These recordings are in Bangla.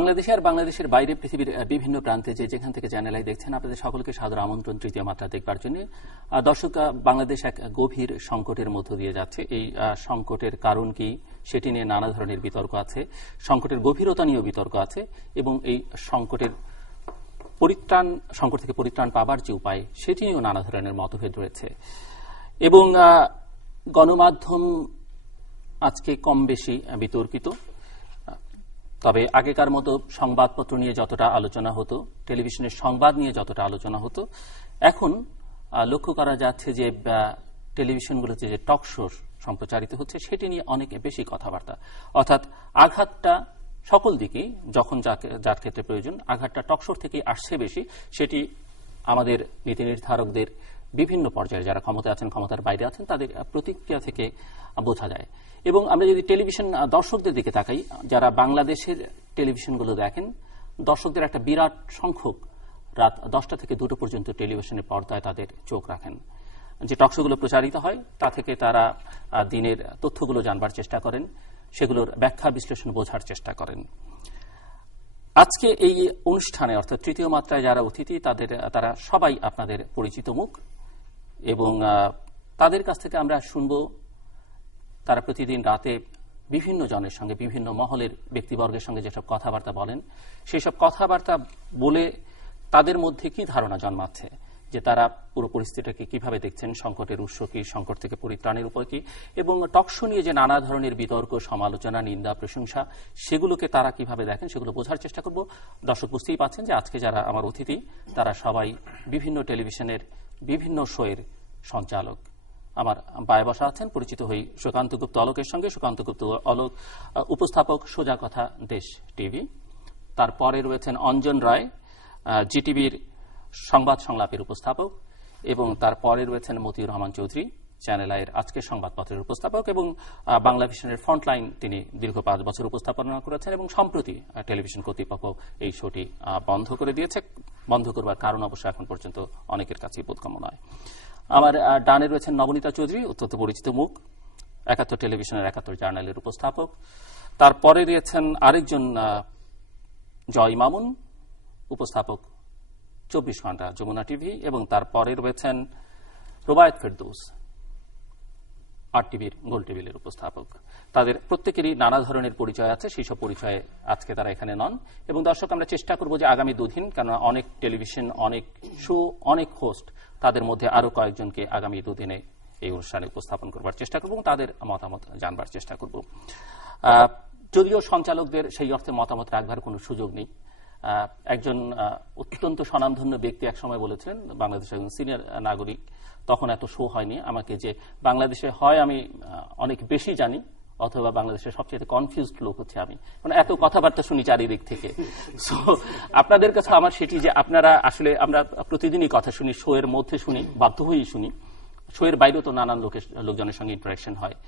বাংলাদেশে আর বাংলাদেশের বাইরে পৃথিবীর বিভিন্ন প্রান্তে যে যেখান থেকে চ্যানেল আই দেখছেন আপনাদের সকলকে সাদর আমন্ত্রণ তৃতীয় মাত্রা দেখবার জন্য। দর্শক, বাংলাদেশ এক গভীর সংকটের মধ্য দিয়ে যাচ্ছে। এই সংকটের কারণ কি সেটি নিয়ে নানা ধরনের বিতর্ক আছে, সংকটের গভীরতা নিয়েও বিতর্ক আছে, এবং এই সংকট থেকে পরিত্রাণ পাবার যে উপায় সেটি নিয়েও নানা ধরনের মতভেদ রয়েছে। এবং গণমাধ্যম আজকে কম বেশি বিতর্কিত। তবে আগেকার মতো সংবাদপত্র নিয়ে যতটা আলোচনা হতো, টেলিভিশনের সংবাদ নিয়ে যতটা আলোচনা হতো, এখন লক্ষ্য করা যাচ্ছে যে টেলিভিশনগুলোতে যে টক শো সম্প্রচারিত হচ্ছে সেটি নিয়ে অনেক বেশি কথাবার্তা। অর্থাৎ আঘাতটা সকল দিকেই, যখন যার ক্ষেত্রে প্রয়োজন, আঘাতটা টক শোর থেকেই আসছে বেশি। সেটি আমাদের নীতি নির্ধারকদের বিভিন্ন পর্যায়ে যারা ক্ষমতায় আছেন, ক্ষমতার বাইরে আছেন, তাদের প্রতিক্রিয়া থেকে বোঝা যায়। এবং আমরা যদি টেলিভিশন দর্শকদের দিকে তাকাই, যারা বাংলাদেশের টেলিভিশনগুলো দেখেন, দর্শকদের একটা বিরাট সংখ্যক রাত 10টা থেকে 2টো পর্যন্ত টেলিভিশনের পর্দায় তাদের চোখ রাখেন। যে টকশোগুলো প্রচারিত হয় তা থেকে তারা দিনের তথ্যগুলো জানবার চেষ্টা করেন, সেগুলোর ব্যাখ্যা বিশ্লেষণ বোঝার চেষ্টা করেন। আজকে এই অনুষ্ঠানে অর্থাৎ তৃতীয় মাত্রায় যারা অতিথি তারা সবাই আপনাদের পরিচিত মুখ, এবং তাদের কাছ থেকে আমরা শুনব তারা প্রতিদিন রাতে বিভিন্ন জনের সঙ্গে, বিভিন্ন মহলের ব্যক্তিবর্গের সঙ্গে যেসব কথাবার্তা বলেন, সেই সব কথাবার্তা বলে তাদের মধ্যে কি ধারণা জন্মাচ্ছে, যে তারা পুরো পরিস্থিতিটাকে কিভাবে দেখছেন, সংকটের উৎস কি, সংকট থেকে পরিত্রাণের উপায় কি, এবং টকশো নিয়ে যে নানা ধরনের বিতর্ক, সমালোচনা, নিন্দা, প্রশংসা, সেগুলোকে তারা কিভাবে দেখেন সেগুলো বোঝার চেষ্টা করব। দর্শক বুঝতেই পাচ্ছেন যে আজকে যারা আমার অতিথি তারা সবাই বিভিন্ন টেলিভিশনের বিভিন্ন শোয়ের সঞ্চালক। আমার বায়ে বসা আছেন, পরিচিত হই সুকান্ত গুপ্ত অলোকের সঙ্গে। সুকান্ত গুপ্ত অলোক উপস্থাপক, সোজা কথা দেশ টিভি। তারপরে রয়েছেন অঞ্জন রায়, জিটিভির সংবাদ সংলাপের উপস্থাপক, এবং তারপরে রয়েছেন মতিউর রহমান চৌধুরী, চ্যানেল আইয়ের আজকের সংবাদপত্রের উপস্থাপক, এবং বাংলা ভিশনের ফ্রন্টলাইন তিনি দীর্ঘ 5 বছর উপস্থাপনা করেছেন, এবং সম্প্রতি টেলিভিশন কর্তৃপক্ষ এই শোটি বন্ধ করে দিয়েছে। বন্ধ করবার কারণ অবশ্য এখন পর্যন্ত অনেকের কাছেই বোধগম্য নয়। আমার ডানে রয়েছেন নবনীতা চৌধুরী, অত্যন্ত পরিচিত মুখ, 71 টেলিভিশনের 71 জার্নালের উপস্থাপক। তারপরে রয়েছেন আরেকজন জয় মামুন, উপস্থাপক 24 ঘন্টা যমুনা টিভি, এবং তারপরে রয়েছেন রুবায়েত ফেরদৌস, আর টিভির গোল টেবিলের উপস্থাপক। তাদের প্রত্যেকেরই নানা ধরনের পরিচয় আছে, সেই সব পরিচয়ে আজকে তারা এখানে নন। এবং দর্শক, আমরা চেষ্টা করব যে আগামী 2 দিন, কারণ অনেক টেলিভিশন, অনেক শো, অনেক হোস্ট, তাদের মধ্যে আরো কয়েকজনকে আগামী 2 দিনে এই অনুষ্ঠানে উপস্থাপন করবার চেষ্টা করব এবং তাদের মতামত জানবার চেষ্টা করব। যদিও সঞ্চালকদের সেই অর্থে মতামত রাখবার কোনো সুযোগ নেই। একজন অত্যন্ত স্বনামধন্য ব্যক্তি একসময় বলেছেন, বাংলাদেশের একজন সিনিয়র নাগরিক, তখন এত শো হয়নি, আমাকে যে বাংলাদেশে হয় আমি অনেক বেশি জানি, অথবা বাংলাদেশের সবচেয়ে কনফিউজড লোক হচ্ছে আমি, মানে এত কথাবার্তা শুনি চারিদিক থেকে। সো আপনাদের কাছে আমার সেটি যে আপনারা আসলে, আমরা প্রতিদিনই কথা শুনি, শো এর মধ্যে শুনি, বাধ্য হয়েই শুনি, শো এর বাইরেও তো নানান লোকজনের সঙ্গে ইন্টারাকশন হয়।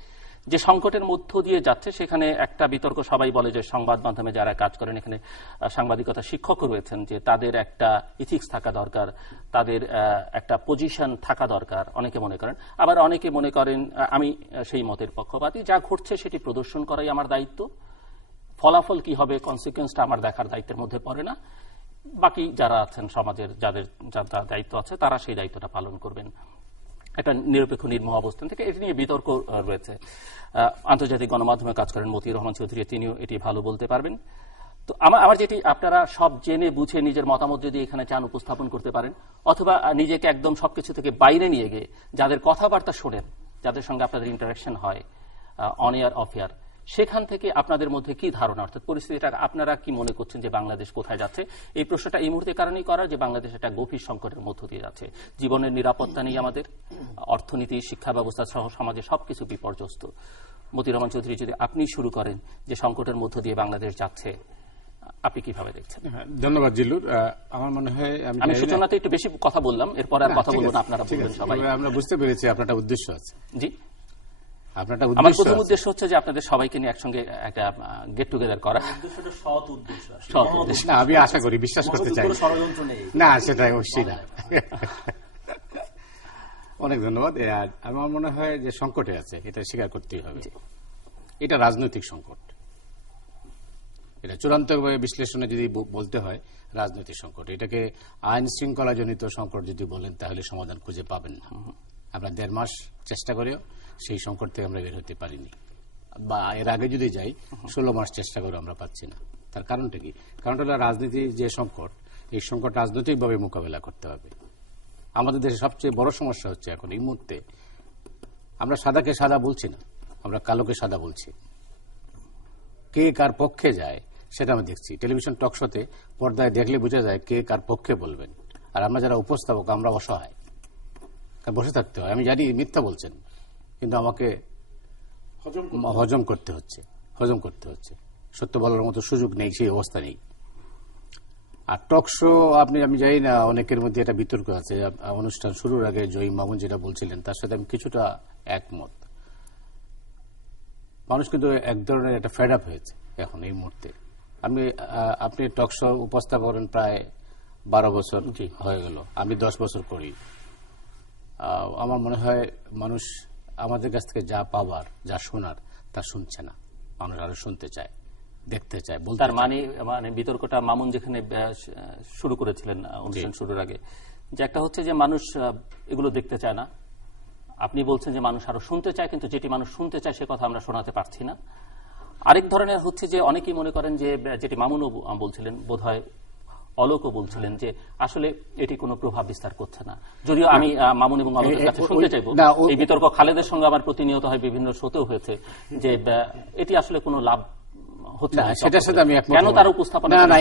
যে সংকটের মধ্য দিয়ে যাচ্ছে সেখানে একটা বিতর্ক, সবাই বলে যে সংবাদ মাধ্যমে যারা কাজ করেন, এখানে সাংবাদিকতা শিক্ষকও রয়েছেন, যে তাদের একটা ইথিক্স থাকা দরকার, তাদের একটা পজিশন থাকা দরকার, অনেকে মনে করেন। আবার অনেকে মনে করেন, আমি সেই মতের পক্ষপাতী, যা ঘটছে সেটি প্রদর্শন করাই আমার দায়িত্ব, ফলাফল কি হবে, কনসিকুয়েন্সটা আমার দেখার দায়িত্বের মধ্যে পড়ে না, বাকি যারা আছেন সমাজের, যাদের দায়িত্ব আছে তারা সেই দায়িত্বটা পালন করবেন। একটা নিরপেক্ষ নির্মোহ অবস্থান থেকে এটি নিয়ে বিতর্ক রয়েছে। আন্তর্জাতিক গণমাধ্যমে কাজ করেন মতিউর রহমান চৌধুরী, তিনিও এটি ভালো বলতে পারবেন। তো আমার যেটি, আপনারা সব জেনে বুঝে নিজের মতামত যদি এখানে চান উপস্থাপন করতে পারেন, অথবা নিজেকে একদম সবকিছু থেকে বাইরে নিয়ে গিয়ে যাদের কথাবার্তা শোনেন, যাদের সঙ্গে আপনাদের ইন্টারাকশন হয় অন এয়ার অফ এয়ার, সেখান থেকে আপনাদের মধ্যে কি ধারণা, অর্থাৎ পরিস্থিতিটা আপনারা কি মনে করছেন যে বাংলাদেশ কোথায় যাচ্ছে। এই প্রশ্নটা এই মুহূর্তে কারণেই করা যে বাংলাদেশ একটা গভীর সংকটের মধ্য দিয়ে যাচ্ছে। জীবনের নিরাপত্তা নেই আমাদের, অর্থনীতি, শিক্ষা ব্যবস্থা সহ সমাজে সবকিছু বিপর্যস্ত। মতিউর রহমান চৌধুরী, যদি আপনি শুরু করেন যে সংকটের মধ্য দিয়ে বাংলাদেশ যাচ্ছে, আপনি কিভাবে দেখছেন? ধন্যবাদ জিল্লুর। আমার মনে হয় আমি সূচনাতে একটু বেশি কথা বললাম, এরপর আর কথা বলবো না, আপনারা বলবেন সবাই। আমরা বুঝতে পেরেছি আপনার একটা উদ্দেশ্য আছে। জি, আমার প্রথম উদ্দেশ্য হচ্ছে যে আপনাদের সবাইকে নিয়ে একসঙ্গে একটা গেট টুগেদার করা। সৎ উদ্দেশ্য, না, আমি আশা করি, বিশ্বাস করতে চাই না, সেটা অবশ্যই না। অনেক ধন্যবাদ। আর আমার মনে হয় যে সংকটে আছে, এটা স্বীকার করতেই হবে। এটা রাজনৈতিক সংকট, এটা চূড়ান্তভাবে বিশ্লেষণে যদি বলতে হয় রাজনৈতিক সংকট। এটাকে আইন শৃঙ্খলা জনিত সংকট যদি বলেন তাহলে সমাধান খুঁজে পাবেন না। আমরা 1.5 মাস চেষ্টা করেও সেই সংকট থেকে আমরা বের হতে পারিনি, বা এর আগে যদি যাই 16 মাস চেষ্টা করে আমরা পাচ্ছি না। তার কারণটা কি? কারণটা হলো রাজনীতির যে সংকট, এই সংকট রাজনৈতিকভাবে মোকাবেলা করতে হবে। আমাদের দেশে সবচেয়ে বড় সমস্যা হচ্ছে এখন এই মুহূর্তে আমরা সাদাকে সাদা বলছি না, আমরা কালোকে সাদা বলছি। কে কার পক্ষে যায় সেটা আমি দেখছি। টেলিভিশন টক শোতে পর্দায় দেখলে বোঝা যায় কে কার পক্ষে বলবেন, আর আমরা যারা উপস্থাপক আমরা অসহায়, বসে থাকতে হয়। আমি জানি মিথ্যা বলছেন, কিন্তু আমাকে হজম করতে হচ্ছে। সত্য বলার মতো সুযোগ নেই, সেই অবস্থা নেই। আর টক শো আমি জানি না, অনেকের মধ্যে একটা বিতর্ক আছে। অনুষ্ঠান শুরুর আগে জহির মামুন যেটা বলছিলেন তার সাথে আমি কিছুটা একমত। মানুষ কিন্তু এক ধরনের একটা ফেড আপ হয়েছে এখন এই মুহূর্তে। আপনি টক শো উপস্থাপন করেন প্রায় 12 বছর হয়ে গেল, আমি 10 বছর করি। আমার মনে হয় মানুষ আমাদের কাছ থেকে যা পাবার, যা শোনার, তা শুনছে না। মানুষ আরো শুনতে চায়, দেখতে চায়, বলতে চায়। তার মানে বিতর্কটা মামুন যেখানে শুরু করেছিলেন অনুষ্ঠান শুরুর আগে, যে একটা হচ্ছে যে মানুষ এগুলো দেখতে চায় না, আপনি বলছেন যে মানুষ আরো শুনতে চায়, কিন্তু যেটি মানুষ শুনতে চায় সে কথা আমরা শোনাতে পারছি না। আরেক ধরনের হচ্ছে যে অনেকেই মনে করেন যে, যেটি মামুনও বলছিলেন, বোধহয় অলোকও বলছিলেন, যে আসলে এটি কোনো প্রভাব বিস্তার করছে না। যদিও আমি মামুন এবং অলোকের কাছে শুনতে চাইব, এই বিতর্ক খালেদের সঙ্গে আমার প্রতিনিয়ত হয়, বিভিন্ন শোতেও হয়েছে, যে এটি আসলে কোনো লাভ হচ্ছে না। সেটার সাথে আমি একমত। কেন তার উপস্থাপনা? না,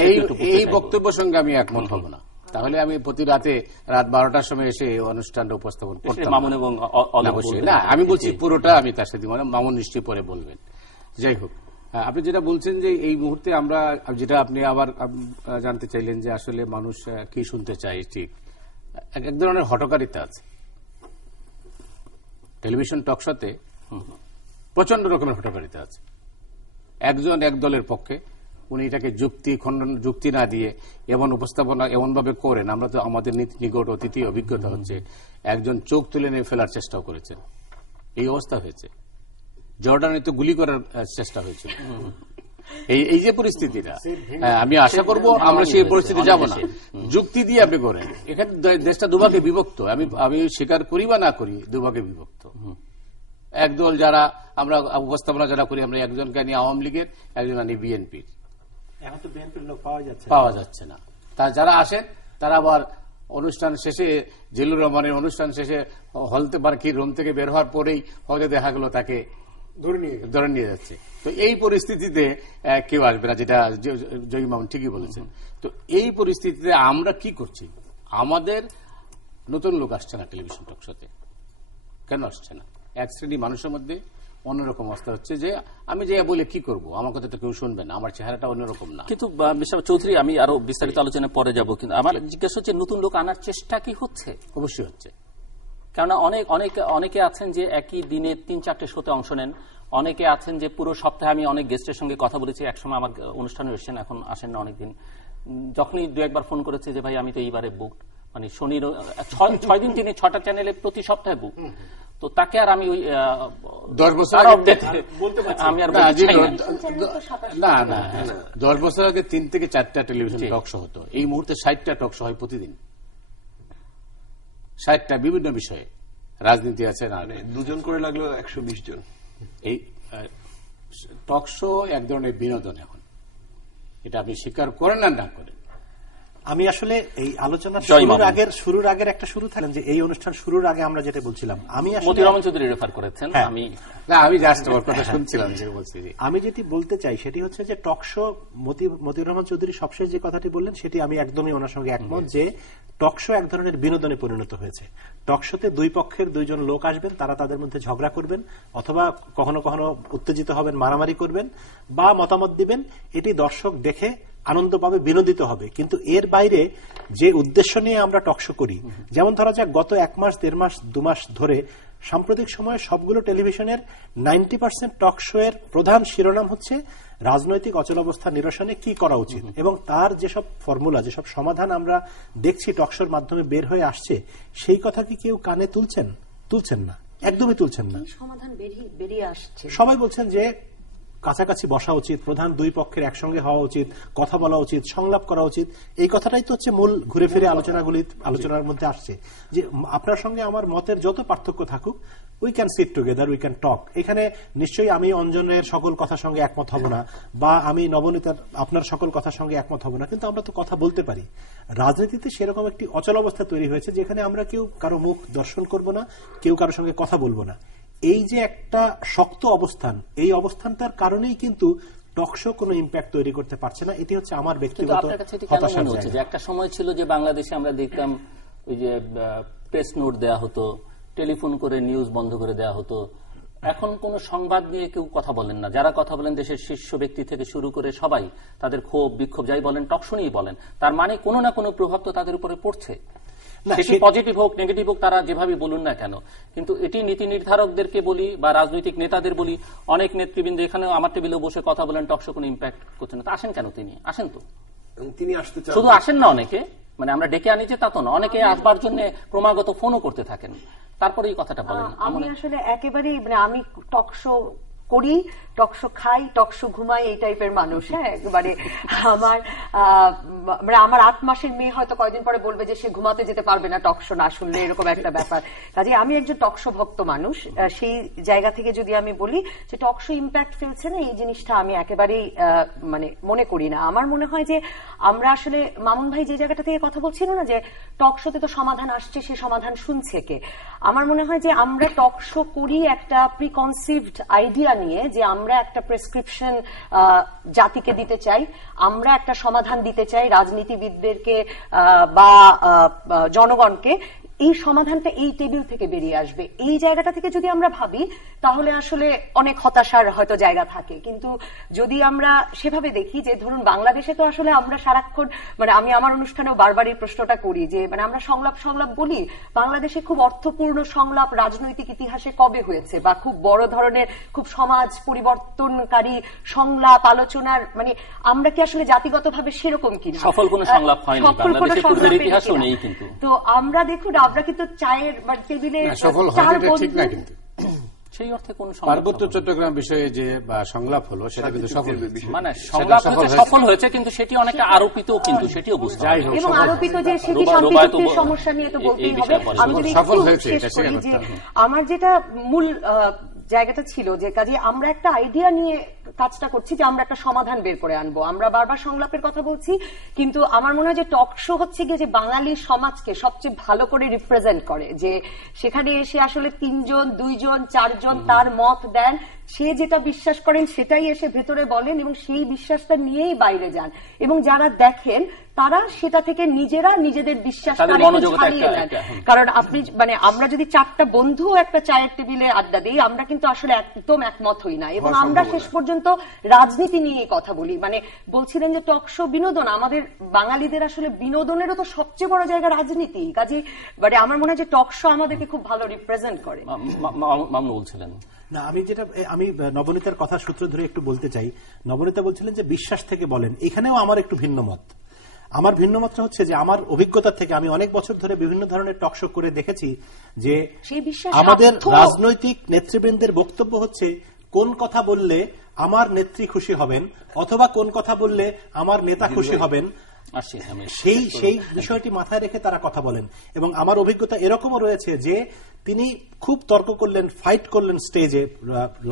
এই বক্তব্যের সঙ্গে আমি একমত হব না। তাহলে আমি প্রতি রাতে রাত 12টার সময় এসে অনুষ্ঠানটা উপস্থাপন করতাম। মামুন এবং না, আমি বলছি পুরোটা আমি তার সাথে, মামুন নিশ্চয়ই পরে বলবেন। যাই হোক, আপনি যেটা বলছেন যে এই মুহূর্তে আমরা, যেটা আপনি আবার জানতে চাইলেন যে আসলে মানুষ কি শুনতে চায়, ঠিক এক ধরনের হঠকারিতা আছে টেলিভিশন টক শোতে, প্রচন্ড রকমের হঠকারিতা আছে। একজন এক দলের পক্ষে, উনি এটাকে যুক্তি না দিয়ে এমন উপস্থাপনা এমন ভাবে করেন, আমরা তো আমাদের নিকট অতীতে অভিজ্ঞতা হচ্ছে একজন চোখ তুলে নিয়ে ফেলার চেষ্টাও করেছেন, এই অবস্থা হয়েছে। জর্ডানে তো গুলি করার চেষ্টা হয়েছিল। এই যে পরিস্থিতিটা, আমি আশা করব আমরা সেই পরিস্থিতি যাব না। যুক্তি দিয়ে আপনি করেন, এখানে দেশটা দুভাগে বিভক্ত। আমি স্বীকার করি বা না করি, দুভাগে বিভক্ত। একদল যারা আমরা উপস্থাপনা যারা করি, আমরা একজনকে আনি আওয়ামী লীগের, একজন আনি বিএনপির। এখন তো বিএনপির লোক পাওয়া যাচ্ছে না। তা যারা আসেন তারা আবার অনুষ্ঠান শেষে, জিল্লুর রহমানের অনুষ্ঠান শেষে হলতে পারে কি রুম থেকে বের হওয়ার পরেই হয়তো দেখা গেল তাকে ধরে নিয়ে যাচ্ছে। তো এই পরিস্থিতিতে কেউ আসবে না, যেটা জহির মামুন ঠিকই বলেছেন। তো এই পরিস্থিতিতে আমরা কি করছি? আমাদের নতুন লোক আসছে না টেলিভিশন টক শোতে। কেন আসছে না? এক শ্রেণী মানুষের মধ্যে অন্যরকম অবস্থা হচ্ছে যে আমি যে বলে কি করব, আমার কথা তো কেউ শুনবে না, আমার চেহারাটা অন্যরকম না। কিন্তু চৌধুরী, আমি আরো বিস্তারিত আলোচনায় পরে যাব, কিন্তু আমার জিজ্ঞাসা হচ্ছে নতুন লোক আনার চেষ্টা কি হচ্ছে? অবশ্যই হচ্ছে। কেননা অনেকে আছেন যে একই দিনে 3-4টে শোতে অংশ নেন, অনেকে আছেন যে পুরো সপ্তাহে, আমি অনেক গেস্টের সঙ্গে কথা বলেছি, একসময় আমার অনুষ্ঠানে এসেছেন, এখন আসেন না অনেকদিন। যখনই 2-1বার ফোন করেছে যে ভাই আমি তো এইবারে বুক, মানে শনির 6 দিন তিনি 6টা চ্যানেলে প্রতি সপ্তাহে বুক। তো তাকে আর আমি ওই 10 বছর আমি আর না 10 বছর আগে 3 থেকে 4টা টেলিভিশন টক শো হতো। এই মুহূর্তে 60টা টক শো হয় প্রতিদিন, 60টা বিভিন্ন বিষয়ে। রাজনীতি আছে, না 2 জন করে লাগলো 120 জন। এই টক শো এক ধরনের বিনোদন এখন, এটা আপনি স্বীকার করেন না না করেন। আমি আসলে এই আলোচনা শুরুর আগের একটা শুরু থাকলেন যে এই অনুষ্ঠান শুরুর আগে আমরা যেটা বলছিলাম, আমি মতিউর রহমান চৌধুরী রেফার করেছেন, আমি জাস্ট ওর কথা শুনছিলাম। আমি যেটি বলতে চাই সেটি হচ্ছে যে টক শো, মতিউর রহমান চৌধুরী সবশেষ যে কথাটি বললেন সেটি আমি একদমই ওনার সঙ্গে একমত, যে টক শো এক ধরনের বিনোদনে পরিণত হয়েছে। টক শোতে দুই পক্ষের 2 জন লোক আসবেন, তারা তাদের মধ্যে ঝগড়া করবেন, অথবা কখনো কখনো উত্তেজিত হবেন, মারামারি করবেন বা মতামত দিবেন। এটি দর্শক দেখে আনন্দ পাবে, বিনোদিত হবে। কিন্তু এর বাইরে যে উদ্দেশ্য নিয়ে আমরা টকশো করি, যেমন ধরা যাক গত 1 মাস, 1.5 মাস, 2 মাস ধরে সাম্প্রতিক সময়ে সবগুলো টেলিভিশনের 90% টক শো এর প্রধান শিরোনাম হচ্ছে রাজনৈতিক অচলাবস্থা নিরসনে কি করা উচিত, এবং তার যেসব ফর্মুলা, যেসব সমাধান আমরা দেখছি টকশোর মাধ্যমে বের হয়ে আসছে, সেই কথা কি কেউ কানে তুলছেন না, একদমই তুলছেন না। সমাধান বেরিয়ে আসছে। সবাই বলছেন যে কাছাকাছি বসা উচিত, প্রধান দুই পক্ষের একসঙ্গে হওয়া উচিত, কথা বলা উচিত, সংলাপ করা উচিত। এই কথাটাই তো হচ্ছে মূল ঘুরে ফিরে আলোচনার মধ্যে আসছে, যে আপনার সঙ্গে আমার মতের যত পার্থক্য থাকুক, we can sit together, we can talk. এখানে নিশ্চয়ই আমি অঞ্জনের সকল কথার সঙ্গে একমত হব না, বা আমি নবনীতার আপনার সকল কথার সঙ্গে একমত হব না, কিন্তু আমরা তো কথা বলতে পারি। রাজনীতিতে সেরকম একটি অচল অবস্থা তৈরি হয়েছে যেখানে আমরা কেউ কারো মুখ দর্শন করব না, কেউ কারোর সঙ্গে কথা বলবো না। এই যে একটা শক্ত অবস্থান, এই অবস্থানটার কারণেই কিন্তু টকশো কোনো ইম্প্যাক্ট তৈরি করতে পারছে না। এটি হচ্ছে আমার ব্যক্তিগত হতাশার জায়গা। একটা সময় ছিল যে বাংলাদেশে আমরা দেখতাম ওই যে প্রেস নোট দেয়া হতো, টেলিফোন করে নিউজ বন্ধ করে দেয়া হতো। এখন কোন সংবাদ নিয়ে কেউ কথা বলেন না। যারা কথা বলেন দেশের শীর্ষ ব্যক্তি থেকে শুরু করে সবাই তাদের ক্ষোভ বিক্ষোভ যাই বলেন টকশো নিয়েই বলেন। তার মানে কোনো না কোনো প্রভাব তো তাদের উপরে পড়ছে, সেটি পজিটিভ হোক নেগেটিভ হোক, তারা যেভাবে বলুন না কেন। কিন্তু এটি নীতি নির্ধারকদেরকে বলি বা রাজনৈতিক নেতাদের বলি, অনেক নেতৃবৃন্দ এখানে আমার টেবিলে বসে কথা বলেন টকশো কোনো ইম্প্যাক্ট করছে না। আসেন কেন? তিনি আসেন তো, তিনি আসতে চান, শুধু আসেন না, অনেকে মানে আমরা ডেকে আনিছি তা তো না, অনেকে আসবার জন্য ক্রমাগত ফোনও করতে থাকেন। তারপরে এই কথাটা বলেন। আমি আসলে একেবারেই মানে আমি টকশো করি, টকশো খাই, টকশো ঘুমাই, এই টাইপের মানুষ। হ্যাঁ, একেবারে আমার মানে আমার 8 মাসের মেয়ে হয়তো কয়েকদিন পরে বলবে যে সে ঘুমাতে যেতে পারবে না টকশো না শুনলে, এরকম একটা ব্যাপার। কাজে আমি একজন টকশো ভক্ত মানুষ। সেই জায়গা থেকে যদি আমি বলি যে টকশো ইম্প্যাক্ট ফেলছে না, এই জিনিসটা আমি একেবারেই মানে মনে করি না। আমার মনে হয় যে আমরা আসলে মামুন ভাই যে জায়গাটা থেকে কথা বলছিল না যে টকশোতে তো সমাধান আসছে, সে সমাধান শুনছে কে, আমার মনে হয় যে আমরা টকশো করি একটা প্রিকনসিভড আইডিয়া নিয়ে যে আমরা একটা প্রেসক্রিপশন জাতিকে দিতে চাই, আমরা একটা সমাধান দিতে চাই রাজনীতিবিদদেরকে বা জনগণকে। এই সমাধানটা এই টেবিল থেকে বেরিয়ে আসবে, এই জায়গাটা থেকে যদি আমরা ভাবি তাহলে আসলে অনেক হতাশার হয়তো জায়গা থাকে। কিন্তু যদি আমরা সেভাবে দেখি যে ধরুন বাংলাদেশে তো আসলে আমরা সারাক্ষণ মানে আমি আমার অনুষ্ঠানেও বারবার এই প্রশ্নটা করি যে মানে আমরা সংলাপ বলি, বাংলাদেশে খুব অর্থপূর্ণ সংলাপ রাজনৈতিক ইতিহাসে কবে হয়েছে, বা খুব বড় ধরনের খুব সমাজ পরিবর্তনকারী সংলাপ আলোচনার মানে আমরা কি আসলে জাতিগতভাবে সেরকম কিনা সফল কোনো সংলাপ হয়নি বাংলাদেশের ইতিহাসও নেই। কিন্তু তো আমরা দেখুন আমরা কিন্তু চায়ের বা টেবিলে সফল হওয়াটা ঠিক না, কিন্তু সেই অর্থে কোন পার্বত্য চট্টগ্রাম বিষয়ে যে সংলাপ হলো সেটা কিন্তু সফল, মানে সংলাপ সফল হয়েছে, কিন্তু সেটি অনেকটা আরোপিত, কিন্তু সেটিও বুঝতে হবে এবং আরোপিত যে সেটি শান্তিচুক্তির সমস্যা নিয়ে তো বলতেই হবে। আমি যদি সফল হয়েছে আমার যেটা মূল জায়গাটা ছিল যে কাজে আমরা একটা আইডিয়া নিয়ে কাজটা করছি যে আমরা একটা সমাধান বের করে আনবো। আমরা বারবার সংলাপের কথা বলছি, কিন্তু আমার মনে হয় যে টকশো হচ্ছে গিয়ে যে বাঙালি সমাজকে সবচেয়ে ভালো করে রিপ্রেজেন্ট করে, যে সেখানে এসে আসলে 3 জন 2 জন 4 জন তার মত দেন, সে যেটা বিশ্বাস করেন সেটাই এসে ভেতরে বলেন এবং সেই বিশ্বাসটা নিয়েই বাইরে যান, এবং যারা দেখেন তারা সেটা থেকে নিজেরা নিজেদের বিশ্বাসটা ছাড়িয়ে নেন। কারণ আপনি মানে আমরা যদি 4টা বন্ধু একটা চায়ের টেবিলে আড্ডা দিই, আমরা কিন্তু আসলে একদম একমত হই না, এবং আমরা শেষ পর্যন্ত রাজনীতি নিয়ে কথা বলি। মানে বলছিলেন যে টকশো বিনোদন, আমাদের বাঙালিদের আসলে বিনোদনেরও তো সবচেয়ে বড় জায়গা রাজনীতি। কাজে মানে আমার মনে হয় যে টকশো আমাদেরকে খুব ভালো রিপ্রেজেন্ট করে। মামুন বলছিলেন না, আমি নবনীতার কথা সূত্র ধরে একটু বলতে চাই। নবনীতা বলছিলেন যে বিশ্বাস থেকে বলেন, এখানেও আমার একটু ভিন্ন মত। আমার ভিন্ন মতটা হচ্ছে যে আমার অভিজ্ঞতা থেকে আমি অনেক বছর ধরে বিভিন্ন ধরনের টকশো করে দেখেছি যে আমাদের রাজনৈতিক নেতৃবৃন্দের বক্তব্য হচ্ছে কোন কথা বললে আমার নেত্রী খুশি হবেন অথবা কোন কথা বললে আমার নেতা খুশি হবেন, সেই বিষয়টি মাথায় রেখে তারা কথা বলেন। এবং আমার অভিজ্ঞতা এরকমও রয়েছে যে তিনি খুব তর্ক করলেন, ফাইট করলেন স্টেজে,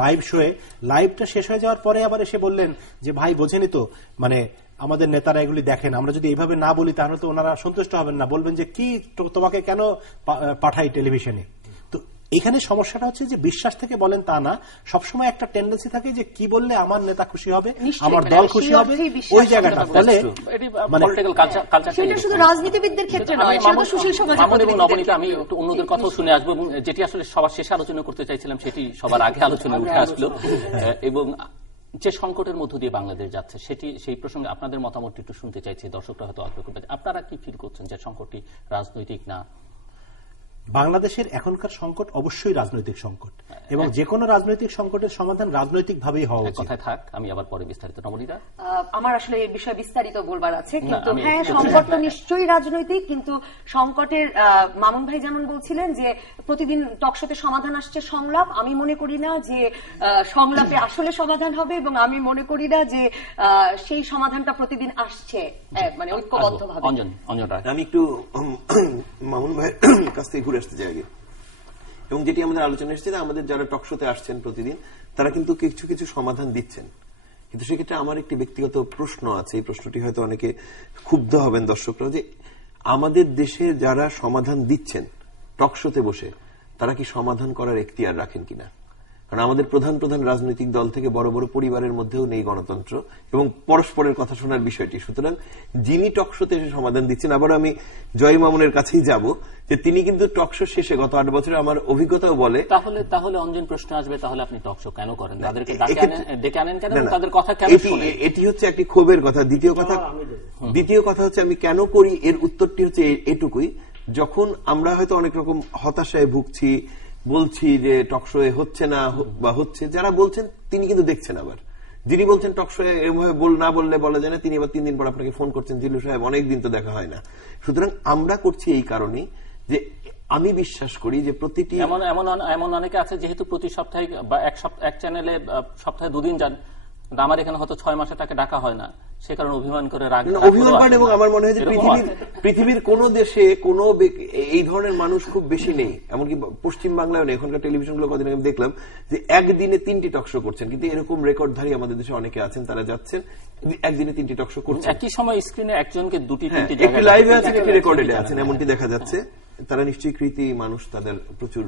লাইভ শোয়ে, লাইভটা শেষ হয়ে যাওয়ার পরে আবার এসে বললেন যে ভাই বোঝেনি তো, মানে আমাদের নেতারা এগুলি দেখেন, আমরা যদি এইভাবে না বলি তাহলে তো ওনারা সন্তুষ্ট হবেন না, বলবেন যে কি তোমাকে কেন পাঠাই টেলিভিশনে। তো এখানে সমস্যাটা হচ্ছে যে বিশ্বাস থেকে বলেন তা না, সবসময় একটা টেন্ডেন্সি থাকে যে কি বললে আমার নেতা খুশি হবে, আমার দল খুশি হবে, ওই জায়গাটা। ফলে শুধু রাজনীতিবিদদের ক্ষেত্রে নয়, সেটা সুশীল সমাজের নবনীতা আমি একটু অন্যদের কথাও শুনে আসবো, এবং যেটি আসলে সবার শেষে আলোচনা করতে চাইছিলাম সেটি সবার আগে আলোচনা উঠে আসলো। এবং যে সংকটের মধ্য দিয়ে বাংলাদেশ যাচ্ছে সেই প্রসঙ্গে আপনাদের মতামত একটু শুনতে চাইছি, দর্শকরা হয়তো আগ্রহ করবে। আপনারা কি ফিল করছেন যে সংকটটি রাজনৈতিক না? বাংলাদেশের এখনকার সংকট অবশ্যই রাজনৈতিক সংকট, এবং যে কোনো রাজনৈতিক সংকটের সমাধান রাজনৈতিক ভাবেই হওয়া উচিত। কথায় থাক, আমি আবার পরে বিস্তারিত। নবনীতা, আমার আসলে এই বিষয়ে বিস্তারিত বলবার আছে, কিন্তু হ্যাঁ, সংকট তো নিশ্চয়ই রাজনৈতিক, কিন্তু সংকটের মামুন ভাই যেমন বলছিলেন যে প্রতিদিন টকশোতে সমাধান আসছে সংলাপ, আমি মনে করি না যে সংলাপে আসলে সমাধান হবে, এবং আমি মনে করি না যে সেই সমাধানটা প্রতিদিন আসছে মানে ঐক্যবদ্ধভাবে। আমি একটু মামুন ভাইয়ের কাছ থেকে ঘুরে আসতে চাই আগে, এবং যেটি আমাদের আলোচনা এসেছে, আমাদের যারা টকশোতে আসছেন প্রতিদিন তারা কিন্তু কিছু কিছু সমাধান দিচ্ছেন, কিন্তু সেক্ষেত্রে আমার একটি ব্যক্তিগত প্রশ্ন আছে। এই প্রশ্নটি হয়তো অনেকে ক্ষুব্ধ হবেন দর্শকরা, যে আমাদের দেশে যারা সমাধান দিচ্ছেন টকশোতে বসে, তারা কি সমাধান করার এখতিয়ার রাখেন কিনা? কারণ আমাদের প্রধান প্রধান রাজনৈতিক দল থেকে বড় বড় পরিবারের মধ্যেও নেই গণতন্ত্র এবং পরস্পরের কথা শোনার বিষয়টি। সুতরাং যিনি টকশোতে এসে সমাধান দিচ্ছেন, আবার আমি জয় মামুনের কাছেই যাব, যে তিনি কিন্তু টকশো শেষে গত 8 বছরে আমার অভিজ্ঞতাও বলে, তাহলে অঞ্জন প্রশ্ন আসবে, তাহলে আপনি টকশো কেন করেন, তাদেরকে ডেকে আনেন কেন, তাদের কথা কেন শুনেন? এটি হচ্ছে একটি ক্ষোভের কথা। দ্বিতীয় কথা হচ্ছে আমি কেন করি, এর উত্তরটি হচ্ছে এটুকুই, যখন আমরা হয়তো অনেক রকম হতাশায় ভুগছি, বলছি যে টকশোয়ে হচ্ছে না বা হচ্ছে, যারা বলছেন তিনি কিন্তু দেখছেন। আবার যিনি বলছেন টকশোয়ে না বললে বলা যায় না, তিনি আবার 3 দিন পর আপনাকে ফোন করছেন, জিল্লু সাহেব অনেকদিন তো দেখা হয় না। সুতরাং আমরা করছি এই কারণেই যে আমি বিশ্বাস করি যে প্রতিটি এমন অনেকে আছে যেহেতু প্রতি সপ্তাহে বা এক চ্যানেলে সপ্তাহে 2 দিন যান, আমার এখানে হয়তো 6 মাসে তাকে ডাকা হয় না, সে কারণে অভিমান করে অভিমান করেন। এবং আমার মনে হয় যে পৃথিবীর কোন দেশে কোন এই ধরনের মানুষ খুব বেশি নেই, এমনকি পশ্চিম বাংলায় নেই। এখনকার টেলিভিশনগুলো কদিন আমি দেখলাম যে একদিনে 3টি টকশো করছেন, কিন্তু এরকম রেকর্ডধারী আমাদের দেশে অনেকে আছেন, তারা যাচ্ছেন একদিনে 3টি টকশো করছেন। একই সময় স্ক্রিনে একজনকে 2-3টি একটি লাইভে আছেন, একটি রেকর্ডেডে আছেন, এমনটি দেখা যাচ্ছে। তারা নিশ্চয়ই কৃতি মানুষ, তাদের প্রচুর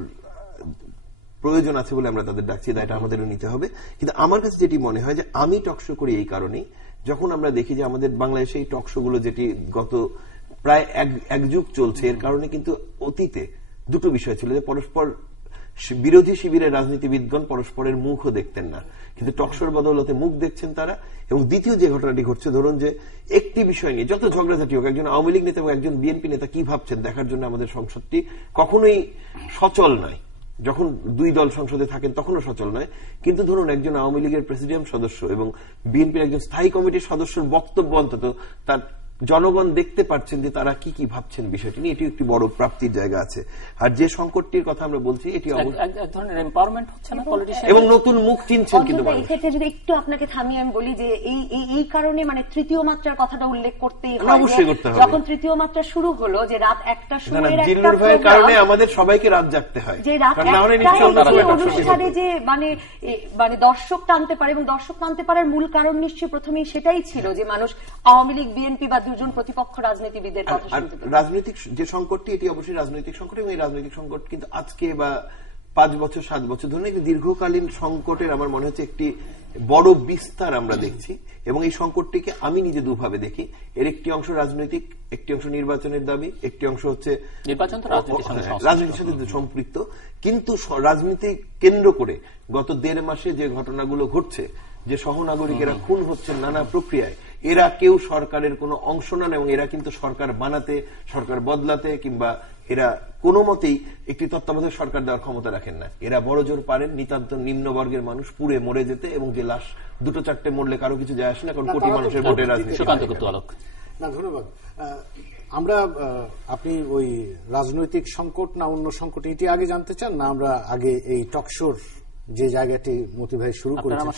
প্রয়োজন আছে বলে আমরা তাদের ডাকছি, এটা আমাদেরও নিতে হবে। কিন্তু আমার কাছে যেটি মনে হয় যে আমি টকশো করি এই কারণেই, যখন আমরা দেখি যে আমাদের বাংলাদেশে এই টকশোগুলো যেটি গত প্রায় এক যুগ চলছে, এর কারণে কিন্তু অতীতে দুটো বিষয় ছিল, যে পরস্পর বিরোধী শিবিরের রাজনীতিবিদগণ পরস্পরের মুখও দেখতেন না, কিন্তু টকশোর বদৌলতে মুখ দেখছেন তারা। এবং দ্বিতীয় যে ঘটনাটি ঘটছে, ধরুন যে একটি বিষয় নিয়ে যত ঝগড়াঝাটি হোক, একজন আওয়ামী লীগ নেতা এবং একজন বিএনপি নেতা কি ভাবছেন দেখার জন্য আমাদের সংসদটি কখনোই সচল নয়। যখন 2 দল সংসদে থাকেন তখনও সচল নয়, কিন্তু ধরুন একজন আওয়ামী লীগের প্রেসিডিয়াম সদস্য এবং বিএনপির একজন স্থায়ী কমিটির সদস্যের বক্তব্য অন্তত তার জনগণ দেখতে পাচ্ছেন যে তারা কি কি ভাবছেন বিষয়টি নিয়ে, এটি একটি বড় প্রাপ্তির জায়গা আছে। আর যে সংকটটির কথা আমরা বলছি, এটি এক ধরনের এম্পাওয়ারমেন্ট হচ্ছে না পলিটিশিয়ান, এবং নতুন মুখ চিনছেন। কিন্তু এক্ষেত্রে যদি একটু আপনাকে থামিয়ে আমি বলি যে এই কারণে মানে তৃতীয় মাত্রার কথাটা উল্লেখ করতেই হয়। অবশ্যই করতে হবে। যখন তৃতীয় মাত্রা শুরু হলো, যে রাত 1টার সময় জিল্লুর ভাইয়ের কারণে আমাদের সবাইকে রাত জাগতে হয়, যে রাত 1টায় অনুষ্ঠানে যে মানে দর্শক টানতে পারে, এবং দর্শক টানতে পারার মূল কারণ নিশ্চয়ই প্রথমেই সেটাই ছিল যে মানুষ আওয়ামী লীগ, বিএনপি বা দুজন প্রতিপক্ষ রাজনীতিবিদের কথা শুনতে পেত। রাজনৈতিক যে সংকটটি, এটি অবশ্যই রাজনৈতিক সংকট, এবং এই রাজনৈতিক সংকট কিন্তু আজকে বা 5 বছর 7 বছর ধরে একটি দীর্ঘকালীন সংকটের আমার মনে হচ্ছে একটি বড় বিস্তার আমরা দেখছি। এবং এই সংকটটিকে আমি নিজে দুভাবে দেখি, এর একটি অংশ রাজনৈতিক, একটি অংশ নির্বাচনের দাবি, একটি অংশ হচ্ছে রাজনীতির সাথে সম্পৃক্ত। কিন্তু রাজনীতি কেন্দ্র করে গত 1.5 মাসে যে ঘটনাগুলো ঘটছে, যে সহনাগরিকেরা খুন হচ্ছেন নানা প্রক্রিয়ায়, এরা কেউ সরকারের কোনো অংশ নন, এবং এরা কিন্তু সরকার বানাতে, সরকার বদলাতে কিংবা এরা কোনো মতেই একটি তত্ত্বাবধায়ক সরকার দেওয়ার ক্ষমতা রাখেন না। এরা বড় জোর পারেন নিতান্ত নিম্নবর্গের মানুষ পুড়ে মরে যেতে, এবং যে লাশ 2-4টে মরলে কারো কিছু যায় আসে না, কারণ কোটি মানুষের ভোটের রাজনীতি। না, ধন্যবাদ। আমরা আপনি ওই রাজনৈতিক সংকট না অন্য সংকট, এটি আগে জানতে চান না আমরা আগে এই টকশোর যে জায়গাটি মতি ভাই শুরু করেছেন?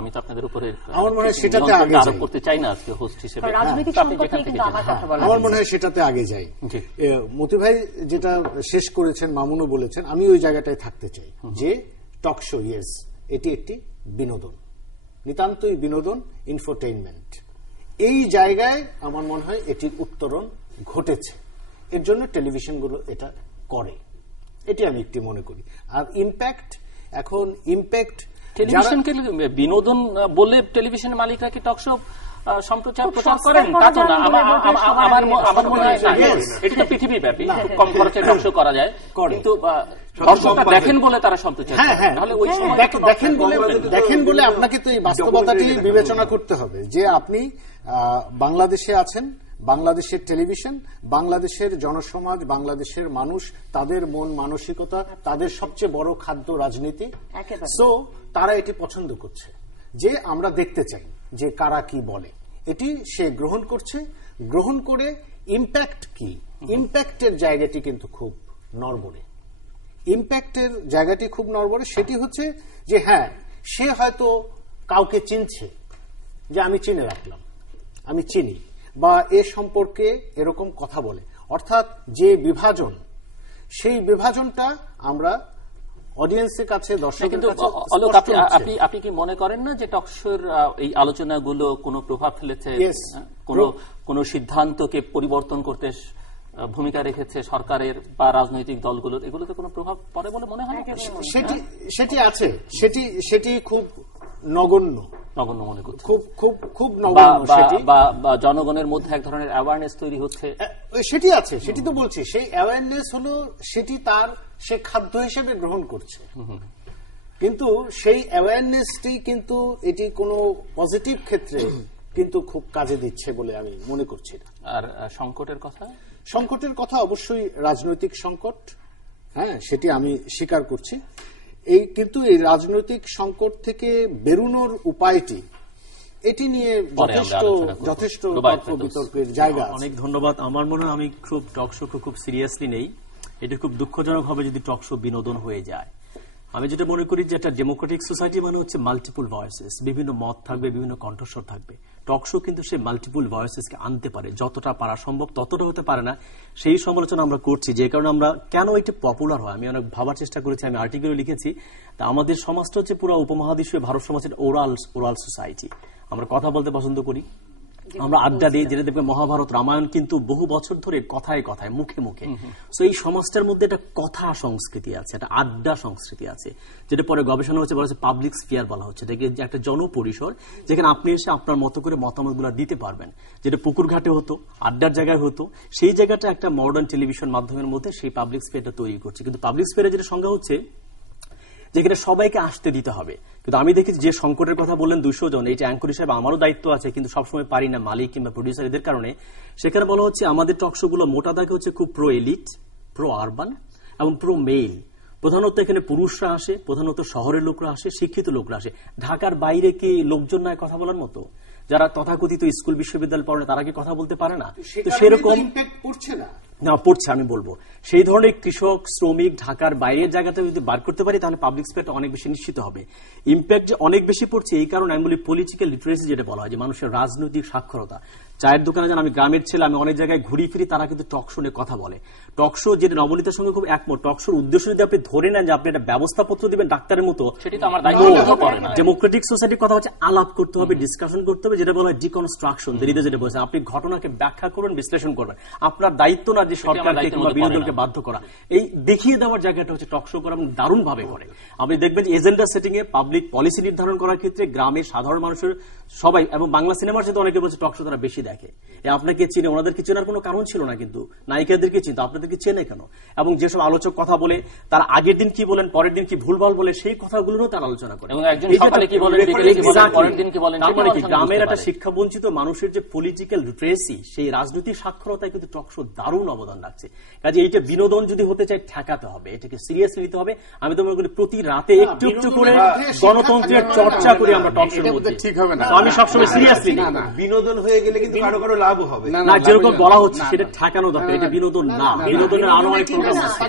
আমি তো আপনাদের উপরে আমার মনে হয় সেটাতে আগে আরোপ করতে চাই না আজকে হোস্ট হিসেবে। আমার মনে হয় সেটাতে আগে যাই। মতি ভাই যেটা শেষ করেছেন, মামুনও বলেছেন, আমি ওই জায়গাটায় থাকতে চাই যে টকশো, ইয়েস, এটি একটি বিনোদন, নিতান্তই বিনোদন, ইনফোটেইনমেন্ট। এই জায়গায় আমার মনে হয় এটির উত্তরণ ঘটেছে, এর জন্য টেলিভিশনগুলো এটা করে, এটি আমি একটি মনে করি। আর ইম্প্যাক্ট, এখন ইম্প্যাক্ট টেলিভিশনকে বিনোদন বলে টেলিভিশনের মালিকরা কি টকশো সম্প্রচার প্রচার করেন? তা তো না। আমার মনে হয় এটা তো পৃথিবীর ব্যাপী, খুব কম খরচে টকশো করা যায়, কিন্তু দর্শকরা দেখেন বলে তারা সম্প্রচার করেন। তাহলে ওই সময় দেখেন বলে আপনাকে তো এই বাস্তবতাটি বিবেচনা করতে হবে যে আপনি বাংলাদেশে আছেন, বাংলাদেশের টেলিভিশন, বাংলাদেশের জনসমাজ, বাংলাদেশের মানুষ, তাদের মন মানসিকতা, তাদের সবচেয়ে বড় খাদ্য রাজনীতি। সো তারা এটি পছন্দ করছে, যে আমরা দেখতে চাই যে কারা কি বলে। এটি সে গ্রহণ করছে, গ্রহণ করে ইম্প্যাক্ট কি, ইম্প্যাক্টের জায়গাটি কিন্তু খুব নড়বড়ে। ইম্প্যাক্টের জায়গাটি খুব নড়বড়ে। সেটি হচ্ছে যে হ্যাঁ, সে হয়তো কাউকে চিনছে, যে আমি চিনে রাখলাম, আমি চিনি, বা এ সম্পর্কে এরকম কথা বলে। অর্থাৎ যে বিভাজন, সেই বিভাজনটা আমরা অডিয়েন্সের কাছে, দর্শকের কাছে। আপনি কি মনে করেন না যে টকশোর এই আলোচনাগুলো কোনো প্রভাব ফেলেছে, কোনো সিদ্ধান্তকে পরিবর্তন করতে ভূমিকা রেখেছে সরকারের বা রাজনৈতিক দলগুলোর? এগুলোতে কোনো প্রভাব পড়ে বলে মনে হয়? সেটি আছে, সেটি খুব নগণ্য মনে করছে, খুব নগণ্য। বা জনগণের মধ্যে এক ধরনের অ্যাওয়ারনেস তৈরি হচ্ছে, সেটি আছে। সেটি তো বলছি, সেই অ্যাওয়ারনেস হলো, সেটি সে খাদ্য হিসেবে গ্রহণ করছে, কিন্তু সেই অ্যাওয়ারনেসটি কিন্তু এটি কোনো পজিটিভ ক্ষেত্রে কিন্তু খুব কাজে দিচ্ছে বলে আমি মনে করছি না। আর সংকটের কথা অবশ্যই রাজনৈতিক সংকট, হ্যাঁ, সেটি আমি স্বীকার করছি। কিন্তু এই রাজনৈতিক সংকট থেকে বেরোনোর উপায়টি, এটি নিয়ে যথেষ্ট বিতর্কের জায়গা। অনেক ধন্যবাদ। আমার মনে হয় আমি টকশোকে খুব সিরিয়াসলি নেই। এটা খুব দুঃখজনক হবে যদি টকশো বিনোদন হয়ে যায়। আমি যেটা মনে করি যে একটা ডেমোক্রেটিক সোসাইটি মানে হচ্ছে মাল্টিপল ভয়েসেস, বিভিন্ন মত থাকবে, বিভিন্ন কণ্ঠস্বর থাকবে। টকশো কিন্তু সেই মাল্টিপল ভয়েসেসকে আনতে পারে, যতটা পারা সম্ভব ততটা হতে পারে না, সেই সমালোচনা আমরা করছি। যে কারণে আমরা কেন এটি পপুলার হয় আমি অনেক ভাবার চেষ্টা করেছি, আমি আর্টিকেলে লিখেছি। তা আমাদের সমাজটা হচ্ছে পুরো উপমহাদেশীয় ভারত সমাজের ওরাল সোসাইটি। আমরা কথা বলতে পছন্দ করি, আমরা আড্ডা দিই, যেটা দেখবে মহাভারত রামায়ণ কিন্তু বহু বছর ধরে কথায় কথায়, মুখে মুখে। সো এই সমাজটার মধ্যে একটা কথা সংস্কৃতি আছে, একটা আড্ডা সংস্কৃতি আছে, যেটা পরে গবেষণা হচ্ছে, বলা হচ্ছে পাবলিক স্ফিয়ার বলা হচ্ছে। এটাকে একটা জনপরিসর, যেখানে আপনি এসে আপনার মতো করে মতামতগুলো দিতে পারবেন। যেটা পুকুর ঘাটে হতো, আড্ডার জায়গায় হতো, সেই জায়গাটা একটা মডার্ন টেলিভিশন মাধ্যমের মধ্যে সেই পাবলিক স্ফিয়ারটা তৈরি করছে। কিন্তু পাবলিক স্ফিয়ারের যেটা সংজ্ঞা হচ্ছে যেখানে সবাইকে আসতে দিতে হবে। কিন্তু আমি দেখেছি যে সংকটের কথা বললেন 200 জন, এইটা অ্যাঙ্কর হিসেবে আমারও দায়িত্ব আছে, কিন্তু সবসময় পারি না, মালিক কিংবা প্রডিউসার এদের কারণে। সেখানে বলা হচ্ছে আমাদের টকশোগুলো মোটা দাগে হচ্ছে খুব প্রো এলিট, প্রো আরবান এবং প্রো মেইল। প্রধানত এখানে পুরুষরা আসে, প্রধানত শহরের লোকরা আসে, শিক্ষিত লোকরা আসে। ঢাকার বাইরে কি লোকজন নয় কথা বলার মতো? যারা তথাকথিত স্কুল বিশ্ববিদ্যালয় পড়ে তারা কি কথা বলতে পারে না? তো সেরকম না পড়ছে, আমি বলবো সেই ধরনের কৃষক, শ্রমিক ঢাকার বাইরের জায়গাটা যদি বার করতে পারি, তাহলে পাবলিক স্পেয়ারটা অনেক বেশি নিশ্চিত হবে। ইম্প্যাক্ট যে অনেক বেশি পড়ছে এই কারণে আমি বলি পলিটিক্যাল লিটারেসি, যেটা বলা হয় যে মানুষের রাজনৈতিক সাক্ষরতা। চায়ের দোকানে যান, আমি গ্রামের ছেলে, আমি অনেক জায়গায় ঘুরি ফিরি, তারা কিন্তু টকশো নিয়ে কথা বলে। টকশো যেটা নবনীতার সঙ্গে খুব একমত, টকশোর উদ্দেশ্য যদি আপনি ধরে নেন যে আপনি একটা ব্যবস্থাপত্র দিবেন ডাক্তারের মতো, সেটি তো আমার দায়িত্ব করে না। ডেমোক্রেটিক সোসাইটির কথা হচ্ছে আলাপ করতে হবে, ডিসকাশন করতে হবে, যেটা বলা হয় ডিকনস্ট্রাকশন। দেরিতে যেটা বলছেন, আপনি ঘটনাকে ব্যাখ্যা করবেন, বিশ্লেষণ করবেন। আপনার দায়িত্ব না যে সরকারকে কিংবা বিরোধীকে বাধ্য করা। এই দেখিয়ে দেওয়ার জায়গাটা হচ্ছে টকশো করা, এবং দারুণ ভাবে করে। আপনি দেখবেন যে এজেন্ডা সেটিং এ, পাবলিক পলিসি নির্ধারণ করার ক্ষেত্রে গ্রামের সাধারণ মানুষের সবাই, এবং বাংলা সিনেমার সাথে অনেকে বলছে টকশো তারা বেশি দেখে। আপনাকে চিনে, ওনাদেরকে চেনার কোনো কারণ ছিল না, কিন্তু নায়িকাদেরকে চিনতো, আপনাদেরকে চেনে কেন? এবং যেসব আলোচক কথা বলে, তার আগের দিন কি বলেন, পরের দিন কি ভুলভাল বলে, সেই কথাগুলোরও তারা আলোচনা করে। গ্রামের একটা শিক্ষা বঞ্চিত মানুষের যে পলিটিক্যাল লিটারেসি, সেই রাজনৈতিক সাক্ষরতায় কিন্তু টকশো দারুণ অবদান রাখছে। কাজে এইটা বিনোদন যদি হতে চাই ঠেকাতে হবে, এটাকে সিরিয়াসলি নিতে হবে। আমি তো মনে করি প্রতি রাতে একটু একটু করে গণতন্ত্রের চর্চা করি আমরা টকশোর মধ্যে, ঠিক হবে না? আমি সবসময় সিরিয়াসলি নিই। বিনোদন হয়ে গেলে কিন্তু কারো কারো লাভ হবে না, যেরকম বলা হচ্ছে সেটা ঠেকানো দরকার। এটা বিনোদন না, বিনোদনের আরো অনেক প্রোগ্রাম আছে।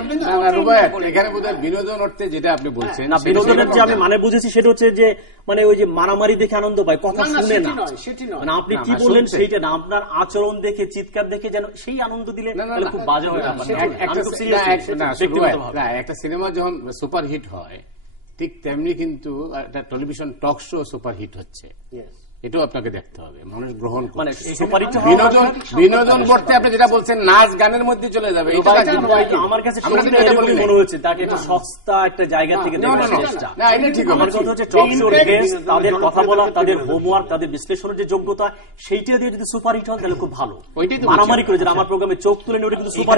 এখানে বোধহয় বিনোদন অর্থে যেটা আপনি বলছেন না, বিনোদনের যে আমি মানে বুঝেছি সেটা হচ্ছে যে মানে ওই যে মারামারি দেখে আনন্দ পায়, কথা শুনে না, মানে আপনি কি বললেন সেইটা না, আপনার আচরণ দেখে, চিৎকার দেখে যেন সেই আনন্দ দিলে খুব বাজে হয়। একটা সিনেমা যখন সুপার হিট হয়, ঠিক তেমনি কিন্তু একটা television talk show super hit হচ্ছে, এটাও আপনাকে দেখতে হবে। মানুষ গ্রহণ করে বিনোদন করতে, আপনি যেটা বলছেন নাচ গানের মধ্যে চলে যাবে, আমার কাছে মনে হচ্ছে তাকে একটা সস্তা একটা জায়গা থেকে আমার কথা হচ্ছে টক শোর গেস্ট, তাদের কথা বলা, তাদের হোমওয়ার্ক, তাদের বিশ্লেষণের যে যোগ্যতা, সেইটা দিয়ে যদি সুপার হিট হয় তাহলে খুব ভালো। মারামারি করে যেটা আমার প্রোগ্রামে চোখ তুলে নিয়ে কিন্তু সুপার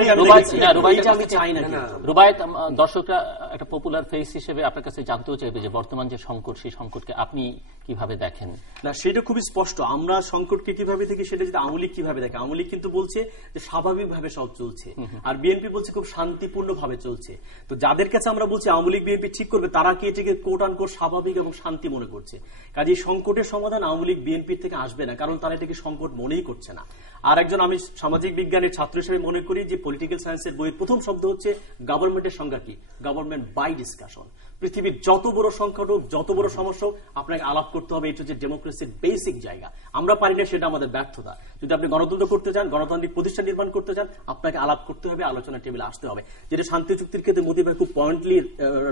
হিট আমি চাই না। রুবায়েত, দর্শকরা একটা পপুলার ফেস হিসেবে আপনার কাছে জানতেও চাইবে যে বর্তমান যে সংকট, সেই সংকটকে আপনি কিভাবে দেখেন? না, সেই সেটা খুবই স্পষ্ট। আমরা সংকটকে কিভাবে দেখি সেটা যদি আওয়ামী লীগ কিভাবে দেখে, আওয়ামী লীগ কিন্তু বলছে যে স্বাভাবিকভাবে সব চলছে, আর বিএনপি বলছে খুব শান্তিপূর্ণ ভাবে চলছে। তো যাদের কাছে আমরা বলছি আওয়ামী লীগ বিএনপি ঠিক করবে, তারা কি এটাকে কোট আন কোট স্বাভাবিক এবং শান্তি মনে করছে। কাজে সংকটের সমাধান আওয়ামী লীগ বিএনপির থেকে আসবে না, কারণ তারা এটাকে সংকট মনেই করছে না। আর একজন আমি সামাজিক বিজ্ঞানের ছাত্র হিসেবে মনে করি যে পলিটিক্যাল সায়েন্সের বইয়ের প্রথম শব্দ হচ্ছে গভর্নমেন্টের সংজ্ঞা কি, গভর্নমেন্ট বাই ডিসকাশন। পৃথিবীর যত বড় সংকট হোক, যত বড় সমস্যা হোক, আপনাকে আলাপ করতে হবে। এটা হচ্ছে ডেমোক্রেসির বেসিক জায়গা। আমরা পারি না, সেটা আমাদের ব্যর্থতা। যদি আপনি গণতন্ত্র করতে চান, গণতান্ত্রিক প্রতিষ্ঠান নির্মাণ করতে চান, আপনাকে আলাপ করতে হবে, আলোচনা টেবিলে আসতে হবে। যেটা শান্তি চুক্তির ক্ষেত্রে মোদি ভাই খুব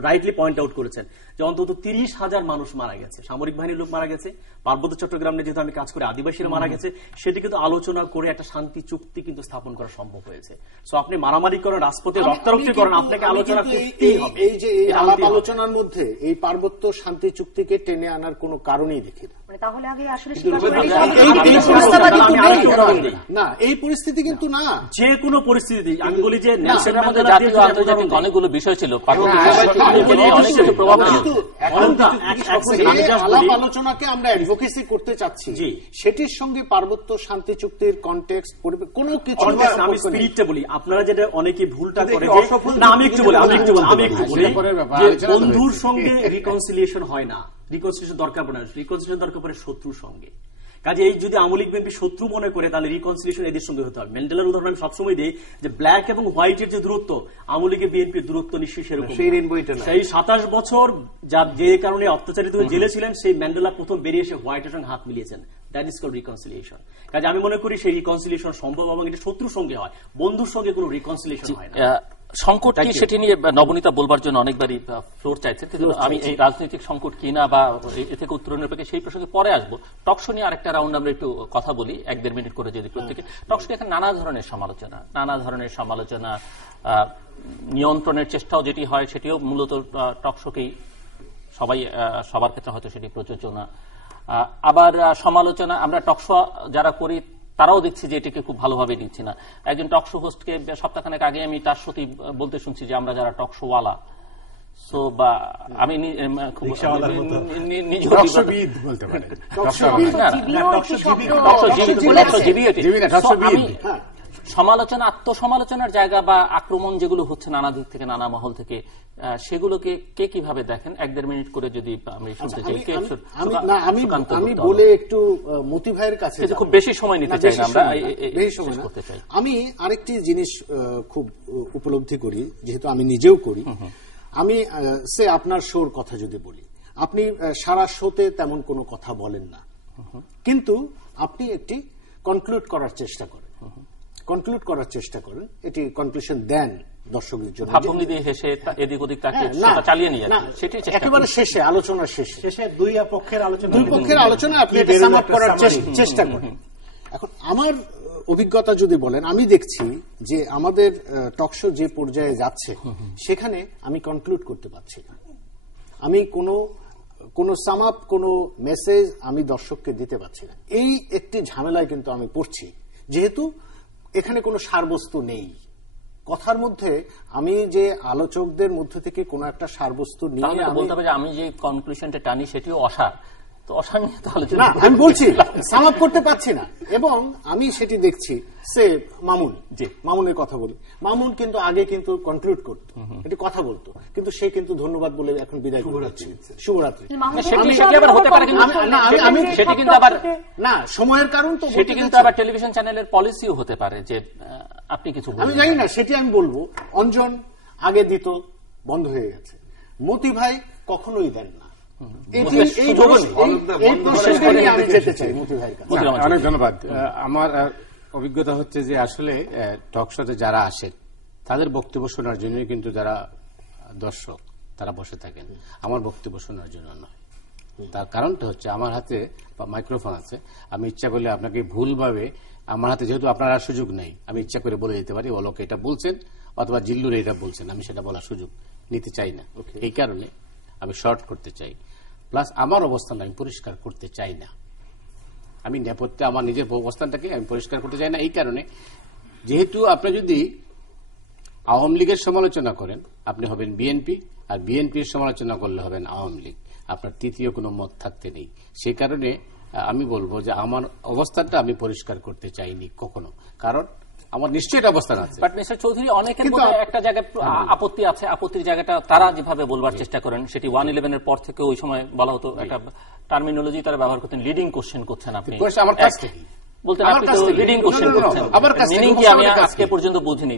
রাইটলি পয়েন্ট আউট করেছেন যে অন্তত 30,000 মানুষ মারা গেছে, সামরিক বাহিনীর লোক মারা গেছে, পার্বত্য চট্টগ্রামে যেহেতু আমি কাজ করে আদিবাসীরা মারা গেছে, সেটি কিন্তু আলোচনা করে একটা শান্তি চুক্তি কিন্তু স্থাপন করা সম্ভব হয়েছে। সো আপনি মারামারি করেন, রাজপথে রক্তারক্তি করেন, আপনাকে আলোচনা করতেই হবে। এই যে এই আলাপ আলোচনার মধ্যে এই পার্বত্য শান্তি চুক্তিকে টেনে আনার কোনো কারণই দেখি না। তাহলে আগে আসলে না, এই পরিস্থিতি কিন্তু না, যে কোনো পরিস্থিতি। আমি বলি যে নেলসনের মধ্যে জাতীয় আন্তর্জাতিক অনেকগুলো বিষয় ছিল, আলাপ আলোচনাকে আমরা অ্যাডভোকেসি করতে চাচ্ছি, সেটির সঙ্গে পার্বত্য শান্তি চুক্তির কনটেক্সট কোনো কিছু। আমি স্পিরিটটা বলি, আপনারা যেটা অনেকে ভুলটা করে, না আমি একটু বলি, বন্ধুর সঙ্গে রিকনসিলিয়েশন হয় না, রিকনসিলিয়েশন দরকার পড়ে না, রিকনসিলিয়েশন দরকার পড়ে শত্রুর সঙ্গে। কাজে এই যদি আওয়ামী লীগ বিএনপি শত্রু মনে করে, তাহলে রিকনসিলিয়েশন এদের সঙ্গে হতে হবে। ম্যান্ডেলার উদাহরণ আমি সবসময় দিই যে ব্ল্যাক এবং হোয়াইটের যে দূরত্ব, আওয়ামী লীগের বিএনপির দূরত্ব নিশ্চয়ই সেরকম। সেই 27 বছর যার যে কারণে অত্যাচারিত হয়ে জেলে ছিলেন, সেই ম্যান্ডেলা প্রথম বেরিয়ে এসে হোয়াইটের সঙ্গে হাত মিলিয়েছেন। That is called reconciliation. কাজে আমি মনে করি সেই রিকনসিলিয়েশন সম্ভব এবং এটা শত্রুর সঙ্গে হয়, বন্ধুর সঙ্গে কোনো রিকনসিলিয়েশন হয় না। সংকট কি সেটি নিয়ে নবনীতা বলবার জন্য অনেকবারই ফ্লোর চাইছেন, আমি এই রাজনৈতিক সংকট কিনা বা এ থেকে উত্তরণের পক্ষে সেই প্রসঙ্গে পরে আসবো। টকশো নিয়ে আরেকটা রাউন্ড আমরা একটু কথা বলি, 1-1.5 মিনিট করে যদি প্রত্যেকে। টকশো এখানে নানা ধরনের সমালোচনা, নিয়ন্ত্রণের চেষ্টাও যেটি হয় সেটিও মূলত টকশোকেই সবার ক্ষেত্রে হয়তো সেটি প্রযোজ্য না। আবার সমালোচনা আমরা টকশো যারা করি তারাও দেখছি যে এটিকে খুব ভালোভাবে নিচ্ছে না। একজন টকশো হোস্টকে সপ্তাহখানেক আগে আমি তার সাথে বলতে শুনছি যে আমরা যারা টকশোওয়ালা, সো বা আমি সমালোচনা, আত্মসমালোচনার জায়গা বা আক্রমণ যেগুলো হচ্ছে নানা দিক থেকে, নানা মহল থেকে, সেগুলোকে কে কিভাবে দেখেন? 1-1.5 মিনিট করে যদি আমি শুনতে চাই। আমি বলে একটু মতি ভাইয়ের কাছে, খুব বেশি সময় নিতে চাই না আমরা, করতে চাই। আমি আরেকটি জিনিস খুব উপলব্ধি করি, যেহেতু আমি নিজেও করি। আমি আপনার শোর কথা যদি বলি, আপনি সারা শোতে তেমন কোনো কথা বলেন না, কিন্তু আপনি একটি কনক্লুড করার চেষ্টা করেন, এটি কনক্লুশন দেন দর্শকদের জন্য, ভাবভঙ্গি দিয়ে হেসে এদিক ওদিক তাকে চালিয়ে নিয়ে যান, সেটি একেবারে শেষে, আলোচনার শেষে দুই পক্ষের আলোচনা আপনি এটা সাম আপ করার চেষ্টা করেন। এখন আমার অভিজ্ঞতা যদি বলেন, আমি দেখছি যে আমাদের টকশো যে পর্যায়ে যাচ্ছে, সেখানে আমি কনক্লুড করতে পারছি না। আমি কোনো সাম আপ, কোনো মেসেজ আমি দর্শককে দিতে পারছি না। এই একটি ঝামেলায় কিন্তু আমি পড়ছি, যেহেতু এখানে কোনো সারবস্তু নেই কথার মধ্যে। আমি যে আলোচকদের মধ্যে থেকে কোনো একটা সারবস্তু নিয়ে বলতে হবে যে আমি যে কনক্লুশনটা টানি সেটিও অসার, তো অসার নিয়ে তো আলোচনা না, আমি বলছি সাম আপ করতে পারছি না। এবং আমি সেটি দেখছি, মামুনের কথা বলি, মামুন কিন্তু আগে কিন্তু কনক্লুড করতো, এটি কথা বলতো, কিন্তু সে কিন্তু ধন্যবাদ বলে এখন বিদায় শুভরাত্রি। না, সময়ের কারণ তো, সেটি কিন্তু আবার টেলিভিশন চ্যানেলের পলিসিও হতে পারে যে আপনি কিছু, আমি জানি না, সেটি আমি বলবো। অঞ্জন আগে দিত, বন্ধ হয়ে গেছে। মতি ভাই কখনোই দেন না। অনেক ধন্যবাদ। আমার অভিজ্ঞতা হচ্ছে যে আসলে টকশোতে যারা আসেন তাদের বক্তব্য শোনার জন্যই কিন্তু যারা দর্শক তারা বসে থাকেন, আমার বক্তব্য শোনার জন্য নয়। তার কারণটা হচ্ছে আমার হাতে মাইক্রোফোন আছে, আমি ইচ্ছা করলে আপনাকে ভুলভাবে, আমার হাতে যেহেতু আপনার আর সুযোগ নেই, আমি ইচ্ছা করে বলে দিতে পারি ওলোকে এটা বলছেন অথবা জিল্লুরে এটা বলছেন, আমি সেটা বলার সুযোগ নিতে চাই না। এই কারণে আমি শর্ট করতে চাই, প্লাস আমার অবস্থান আমি পরিষ্কার করতে চাই না। আমি নেপথ্যে আমার নিজের অবস্থানটাকে আমি পরিষ্কার করতে চাই না, এই কারণে যেহেতু আপনি যদি আওয়ামী লীগের সমালোচনা করেন আপনি হবেন বিএনপি, আর বিএনপির সমালোচনা করলে হবেন আওয়ামী লীগ, আপনার তৃতীয় কোনো মত থাকতে নেই। সেই কারণে আমি বলবো যে আমার অবস্থানটা আমি পরিষ্কার করতে চাইনি কখনো, কারণ আমার নিশ্চয়ই একটা অবস্থান আছে। বাট মিস্টার চৌধুরী, অনেকের মধ্যে একটা জায়গায় আপত্তি আছে, আপত্তির জায়গাটা তারা যেভাবে বলবার চেষ্টা করেন সেটি 111 এর পর থেকে ওই সময় বলা হতো, একটা টার্মিনোলজি তারা ব্যবহার করতেন, লিডিং কোশ্চেন করছেন আপনি আমার কাছ থেকে বলতেন, আপনি তো লিডিং কোশ্চেন করছেন, মিনিং কি আমি আজকে পর্যন্ত বুঝিনি।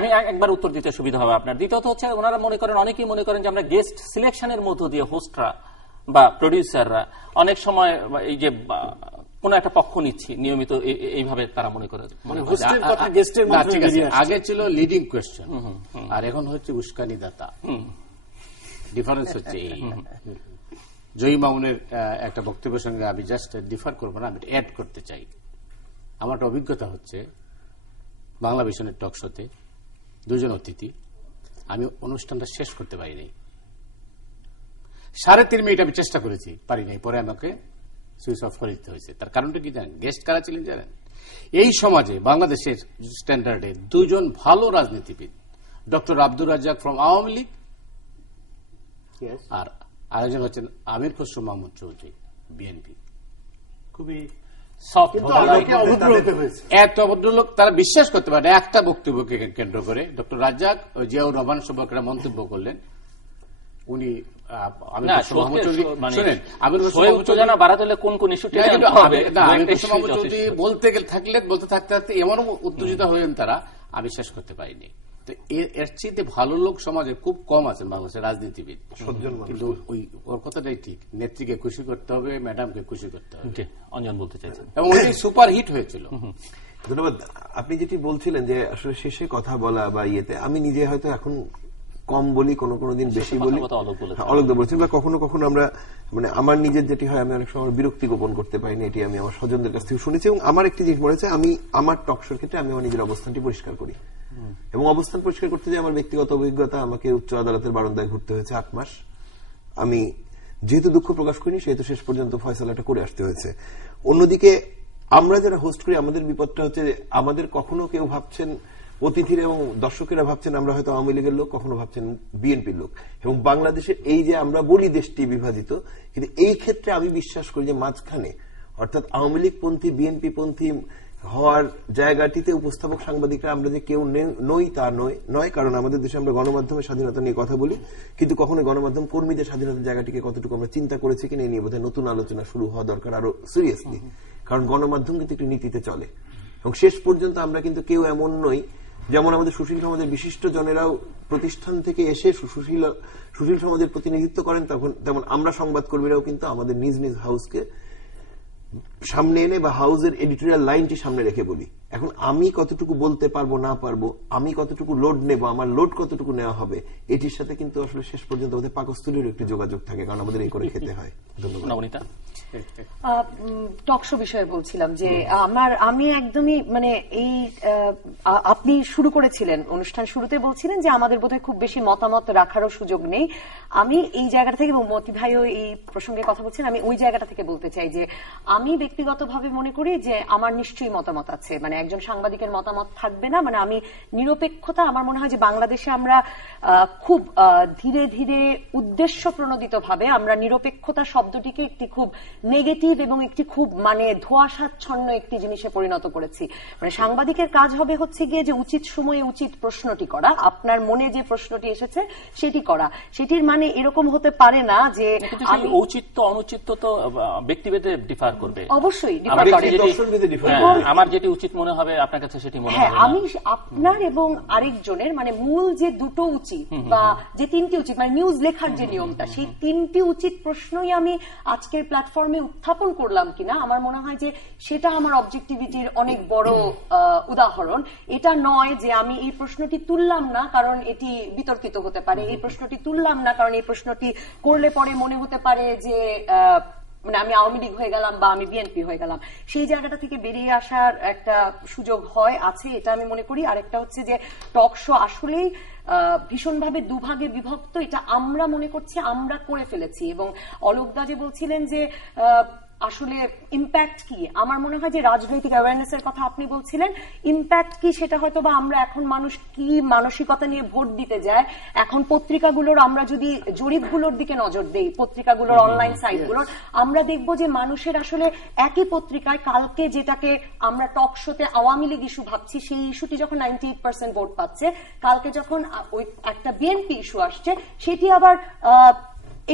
আমি একবার উত্তর দিতে সুবিধা হবে আপনার। দ্বিতীয়ত হচ্ছে ওনারা মনে করেন, অনেকেই মনে করেন যে আমরা গেস্ট সিলেকশনের মধ্য দিয়ে হোস্টরা বা প্রডিউসাররা অনেক সময় এই যে কোন একটা পক্ষ নিচ্ছি নিয়মিত, এইভাবে তারা মনে করে। আগে ছিল লিডিং কোয়েশ্চেন আর এখন হচ্ছে উস্কানি দাতা। ডিফারেন্স হচ্ছে এই। জয়ী মামুনের একটা বক্তব্যের সঙ্গে আমি জাস্ট ডিফার করবো না, আমি অ্যাড করতে চাই। আমার একটা অভিজ্ঞতা হচ্ছে বাংলা ভিশনের টক শোতে 2 জন অতিথি, আমি অনুষ্ঠানটা শেষ করতে পারি নাই, 3.5 মিনিট আমি চেষ্টা করেছি, পারি নাই, পরে আমাকে সুইচ অফ করে দিতে হয়েছে। তার কারণটা কি জানেন? গেস্ট কারা ছিলেন জানেন? এই সমাজে বাংলাদেশের স্ট্যান্ডার্ডে 2 জন ভালো রাজনীতিবিদ, ডক্টর আব্দুর রাজ্জাক ফ্রম আওয়ামী লীগ আর আরেকজন হচ্ছেন আমির খসরু মাহমুদ চৌধুরী, বিএনপি। খুবই এত ভদ্রলোক, তারা বিশ্বাস করতে পারে একটা বক্তব্যকে কেন্দ্র করে ডক্টর রাজ্জাক জিয়াউর রহমান সম্পর্কে মন্তব্য করলেন। উনি বলতে থাকতে এমন উত্তেজিত হলেন তারা, আমি শেষ করতে পারিনি। তো এর চেয়ে ভালো লোক সমাজে খুব কম আছেন বাংলাদেশের রাজনীতিবিদ, কিন্তু ওর কথাটাই ঠিক, নেত্রীকে খুশি করতে হবে, ম্যাডামকে খুশি করতে হবে। অঞ্জন বলতে চাইছেন, এবং ওই সুপার হিট হয়েছিল। ধন্যবাদ। আপনি যেটি বলছিলেন যে আসলে শেষে কথা বলা বা ইয়েতে, আমি নিজে হয়তো এখন কম বলি, কোনো দিন বেশি বলি, অলকদা বলছেন, বা কখনো কখনো আমরা মানে আমার নিজের যেটি হয়, আমি অনেক সময় বিরক্তি গোপন করতে পারি না, এটি আমি আমার স্বজনদের কাছ থেকে শুনেছি। এবং আমার একটি জিনিস মনে হচ্ছে, আমি আমার টকশোর ক্ষেত্রে আমি আমার নিজের অবস্থানটি পরিষ্কার করি, এবং অবস্থান পরিষ্কার করতে যে আমার ব্যক্তিগত অভিজ্ঞতা, আমাকে উচ্চ আদালতের বারান্দায় ঘুরতে হয়েছে 8 মাস। আমি যেহেতু দুঃখ প্রকাশ করিনি, সেহেতু শেষ পর্যন্ত ফয়সালাটা করে আসতে হয়েছে। অন্যদিকে আমরা যারা হোস্ট করি, আমাদের বিপদটা হচ্ছে আমাদের কখনো কেউ ভাবছেন, অতিথিরা এবং দর্শকেরা ভাবছেন আমরা হয়তো আওয়ামী লীগের লোক, কখনো ভাবছেন বিএনপির লোক। এবং বাংলাদেশের এই যে আমরা বলি দেশটি বিভাজিত, কিন্তু এই ক্ষেত্রে আমি বিশ্বাস করি যে মাঝখানে, অর্থাৎ আওয়ামী লীগ পন্থী বিএনপি পন্থী হওয়ার জায়গাটিতে উপস্থাপক সাংবাদিকরা আমরা যে কেউ নই তা নয়, কারণ আমাদের দেশে আমরা গণমাধ্যমের স্বাধীনতা নিয়ে কথা বলি, কিন্তু কখনো গণমাধ্যম কর্মীদের স্বাধীনতার জায়গাটিকে কতটুকু আমরা চিন্তা করেছি কিনা, নিয়ে বোধহয় নতুন আলোচনা শুরু হওয়া দরকার আরো সিরিয়াসলি। কারণ গণমাধ্যম কিন্তু একটু নীতিতে চলে, এবং শেষ পর্যন্ত আমরা কিন্তু কেউ এমন নই, যেমন আমাদের সুশীল সমাজের বিশিষ্ট জনেরাও প্রতিষ্ঠান থেকে এসে সুশীল সমাজের প্রতিনিধিত্ব করেন, তেমন আমরা সংবাদকর্মীরাও কিন্তু আমাদের নিজ নিজ হাউসকে সামনে এনে বা হাউসের এডিটোরিয়াল লাইনটি সামনে রেখে বলি। এখন আমি কতটুকু বলতে পারবো না পারবো, আমি কতটুকু লোড নেব, আমার লোড কতটুকু নেওয়া হবে, এটির সাথে কিন্তু আসলে শেষ পর্যন্ত আমাদের পাকস্থলীর একটি যোগাযোগ থাকে, কারণ আমাদের এই করে খেতে হয়। ধন্যবাদ। টকশো বিষয়ে বলছিলাম যে আমি একদমই মানে এই আপনি শুরু করেছিলেন অনুষ্ঠান শুরুতে বলছিলেন যে আমাদের বোধহয় খুব বেশি মতামত রাখারও সুযোগ নেই। আমি এই জায়গাটা থেকে, এবং মতি ভাইও এই প্রসঙ্গে কথা বলছেন, আমি ওই জায়গাটা থেকে বলতে চাই যে আমি ব্যক্তিগতভাবে মনে করি যে আমার নিশ্চয়ই মতামত আছে, মানে একজন সাংবাদিকের মতামত থাকবে না, মানে আমি নিরপেক্ষতা, আমার মনে হয় যে বাংলাদেশে আমরা খুব ধীরে ধীরে উদ্দেশ্য প্রণোদিত ভাবে আমরা নিরপেক্ষতা শব্দটিকে একটি খুব নেগেটিভ এবং একটি খুব মানে ধোঁয়াশাচ্ছন্ন একটি জিনিসে পরিণত করেছি। মানে সাংবাদিকের কাজ হবে হচ্ছে গিয়ে যে উচিত সময়ে উচিত প্রশ্নটি করা, আপনার মনে যে প্রশ্নটি এসেছে সেটি করা। সেটির মানে এরকম হতে পারে না যে ঔচিত্য অনুচিত্য তো ব্যক্তিভেদে ডিফার করবে, অবশ্যই ডিফার করে। আমার যেটি উচিত মনে হবে আপনার কাছে সেটি মনে হবে, আমি আপনার এবং আরেকজনের মানে মূল যে দুটো উচিত বা যে 3টি উচিত, মানে নিউজ লেখার যে নিয়মটা, সেই 3টি উচিত প্রশ্নই আমি আজকের প্ল্যাটফর্মে উত্থাপন করলাম কিনা, আমার মনে হয় যে সেটা আমার অবজেক্টিভিটির অনেক বড় উদাহরণ। এটা নয় যে আমি এই প্রশ্নটি তুললাম না কারণ এটি বিতর্কিত হতে পারে, এই প্রশ্নটি তুললাম না কারণ এই প্রশ্নটি করলে পরে মনে হতে পারে যে মানে আমি আওয়ামী লীগ হয়ে গেলাম বা আমি বিএনপি হয়ে গেলাম। সেই জায়গাটা থেকে বেরিয়ে আসার একটা সুযোগ আছে, এটা আমি মনে করি। আরেকটা হচ্ছে যে টক শো আসলেই ভীষণভাবে দুভাগে বিভক্ত, এটা আমরা মনে করছি আমরা করে ফেলেছি। এবং অলোকদা যে বলছিলেন যে আসলে ইম্প্যাক্ট কি। আমার মনে হয় যে রাজনৈতিক অ্যাওয়ারনেসের কথা আপনি বলছিলেন, ইম্প্যাক্ট কি সেটা হয়তো বা আমরা এখন মানুষ কি মানসিকতা নিয়ে ভোট দিতে যায়। এখন পত্রিকাগুলোর আমরা যদি জরিপগুলোর দিকে নজর দেই, পত্রিকাগুলোর অনলাইন সাইটগুলোর, আমরা দেখব যে মানুষের আসলে একই পত্রিকায় কালকে যেটাকে আমরা টক শোতে আওয়ামী লীগ ইস্যু ভাবছি, সেই ইস্যুটি যখন 98% ভোট পাচ্ছে, কালকে যখন ওই একটা বিএনপি ইস্যু আসছে সেটি আবার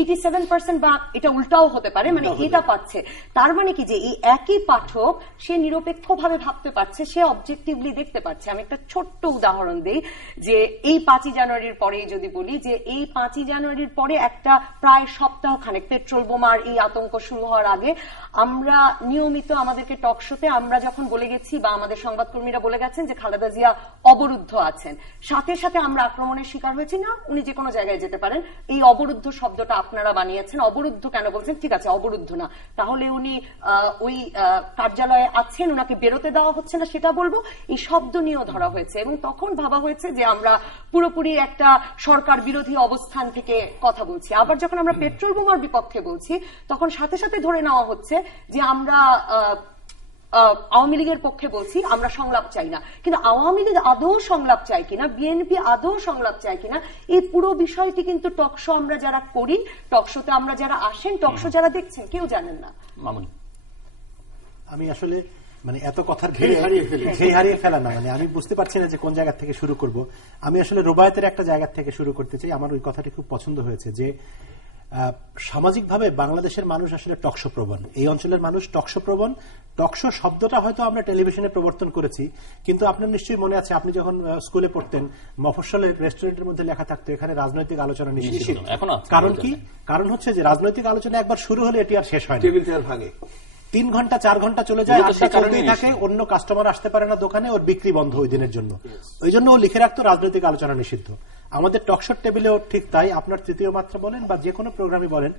87% বা এটা উল্টাও হতে পারে, মানে এটা পাচ্ছে। তার মানে কি যে এই একই পাঠক সে নিরপেক্ষভাবে ভাবতে পারছে, সে অবজেক্টিভলি দেখতে পারছে। আমি একটা ছোট্ট উদাহরণ দেই যে এই 5ই জানুয়ারির পরেই যদি বলি যে এই 5ই জানুয়ারির পরে একটা প্রায় সপ্তাহখানেক পেট্রোল বোমার এই আতঙ্ক শুরু হওয়ার আগে আমরা নিয়মিত আমাদেরকে টক শোতে আমরা যখন বলে গেছি বা আমাদের সংবাদকর্মীরা বলে গেছেন যে খালেদা জিয়া অবরুদ্ধ আছেন, সাথে সাথে আমরা আক্রমণের শিকার হয়েছি না, উনি যে কোনো জায়গায় যেতে পারেন। এই অবরুদ্ধ শব্দটা আপনারা বানিয়েছেন, অবরুদ্ধ কেন বলছেন? ঠিক আছে, অবরুদ্ধ না, তাহলে উনি ওই কার্যালয়ে আছেন, ওনাকে বেরোতে দেওয়া হচ্ছে না সেটা বলবো। এই শব্দ নিয়েও ধরা হয়েছে এবং তখন ভাবা হয়েছে যে আমরা পুরোপুরি একটা সরকার বিরোধী অবস্থান থেকে কথা বলছি। আবার যখন আমরা পেট্রোল বোমার বিপক্ষে বলছি তখন সাথে সাথে ধরে নেওয়া হচ্ছে যে আমরা আওয়ামী লীগের পক্ষে বলছি, আমরা সংলাপ চাই না। কিন্তু আওয়ামী লীগ আদৌ সংলাপ চায় কিনা, বিএনপি আদৌ সংলাপ চায় কিনা, এই পুরো বিষয়টি কিন্তু টকশো আমরা যারা করি, টকশোতে আমরা যারা আসেন, টকশো যারা দেখছেন, কেউ জানেন না। মামুন, আমি আসলে মানে এত কথার ঘেরে হারিয়ে ফেলা না, মানে আমি বুঝতে পারছি না যে কোন জায়গা থেকে শুরু করব। আমি আসলে রুবায়েতের একটা জায়গা থেকে শুরু করতে চাই। আমার ওই কথাটি খুব পছন্দ হয়েছে যে সামাজিকভাবে বাংলাদেশের মানুষ আসলে টকশো প্রবণ, এই অঞ্চলের মানুষ টকশো প্রবণ। টকশো শব্দটা হয়তো আমরা টেলিভিশনে প্রবর্তন করেছি, কিন্তু আপনার নিশ্চয়ই মনে আছে আপনি যখন স্কুলে পড়তেন মফস্বলের রেস্টুরেন্টের মধ্যে লেখা থাকতো এখানে রাজনৈতিক আলোচনা নিষিদ্ধ। কারণ কি? কারণ হচ্ছে যে রাজনৈতিক আলোচনা একবার শুরু হলে এটি আর শেষ হয় না, 3 ঘন্টা 4 ঘন্টা চলে যায়, আর চলতেই থাকে। অন্য কাস্টমার আসতে পারে না দোকানে, ওর বিক্রি বন্ধ ওই দিনের জন্য। ওই জন্য ও লিখে রাখতো রাজনৈতিক আলোচনা নিষিদ্ধ। আমাদের টকশোর টেবিলেও ঠিক তাই। আপনার তৃতীয় মাত্রা বলেন বা যে কোনো প্রোগ্রামে বলেন,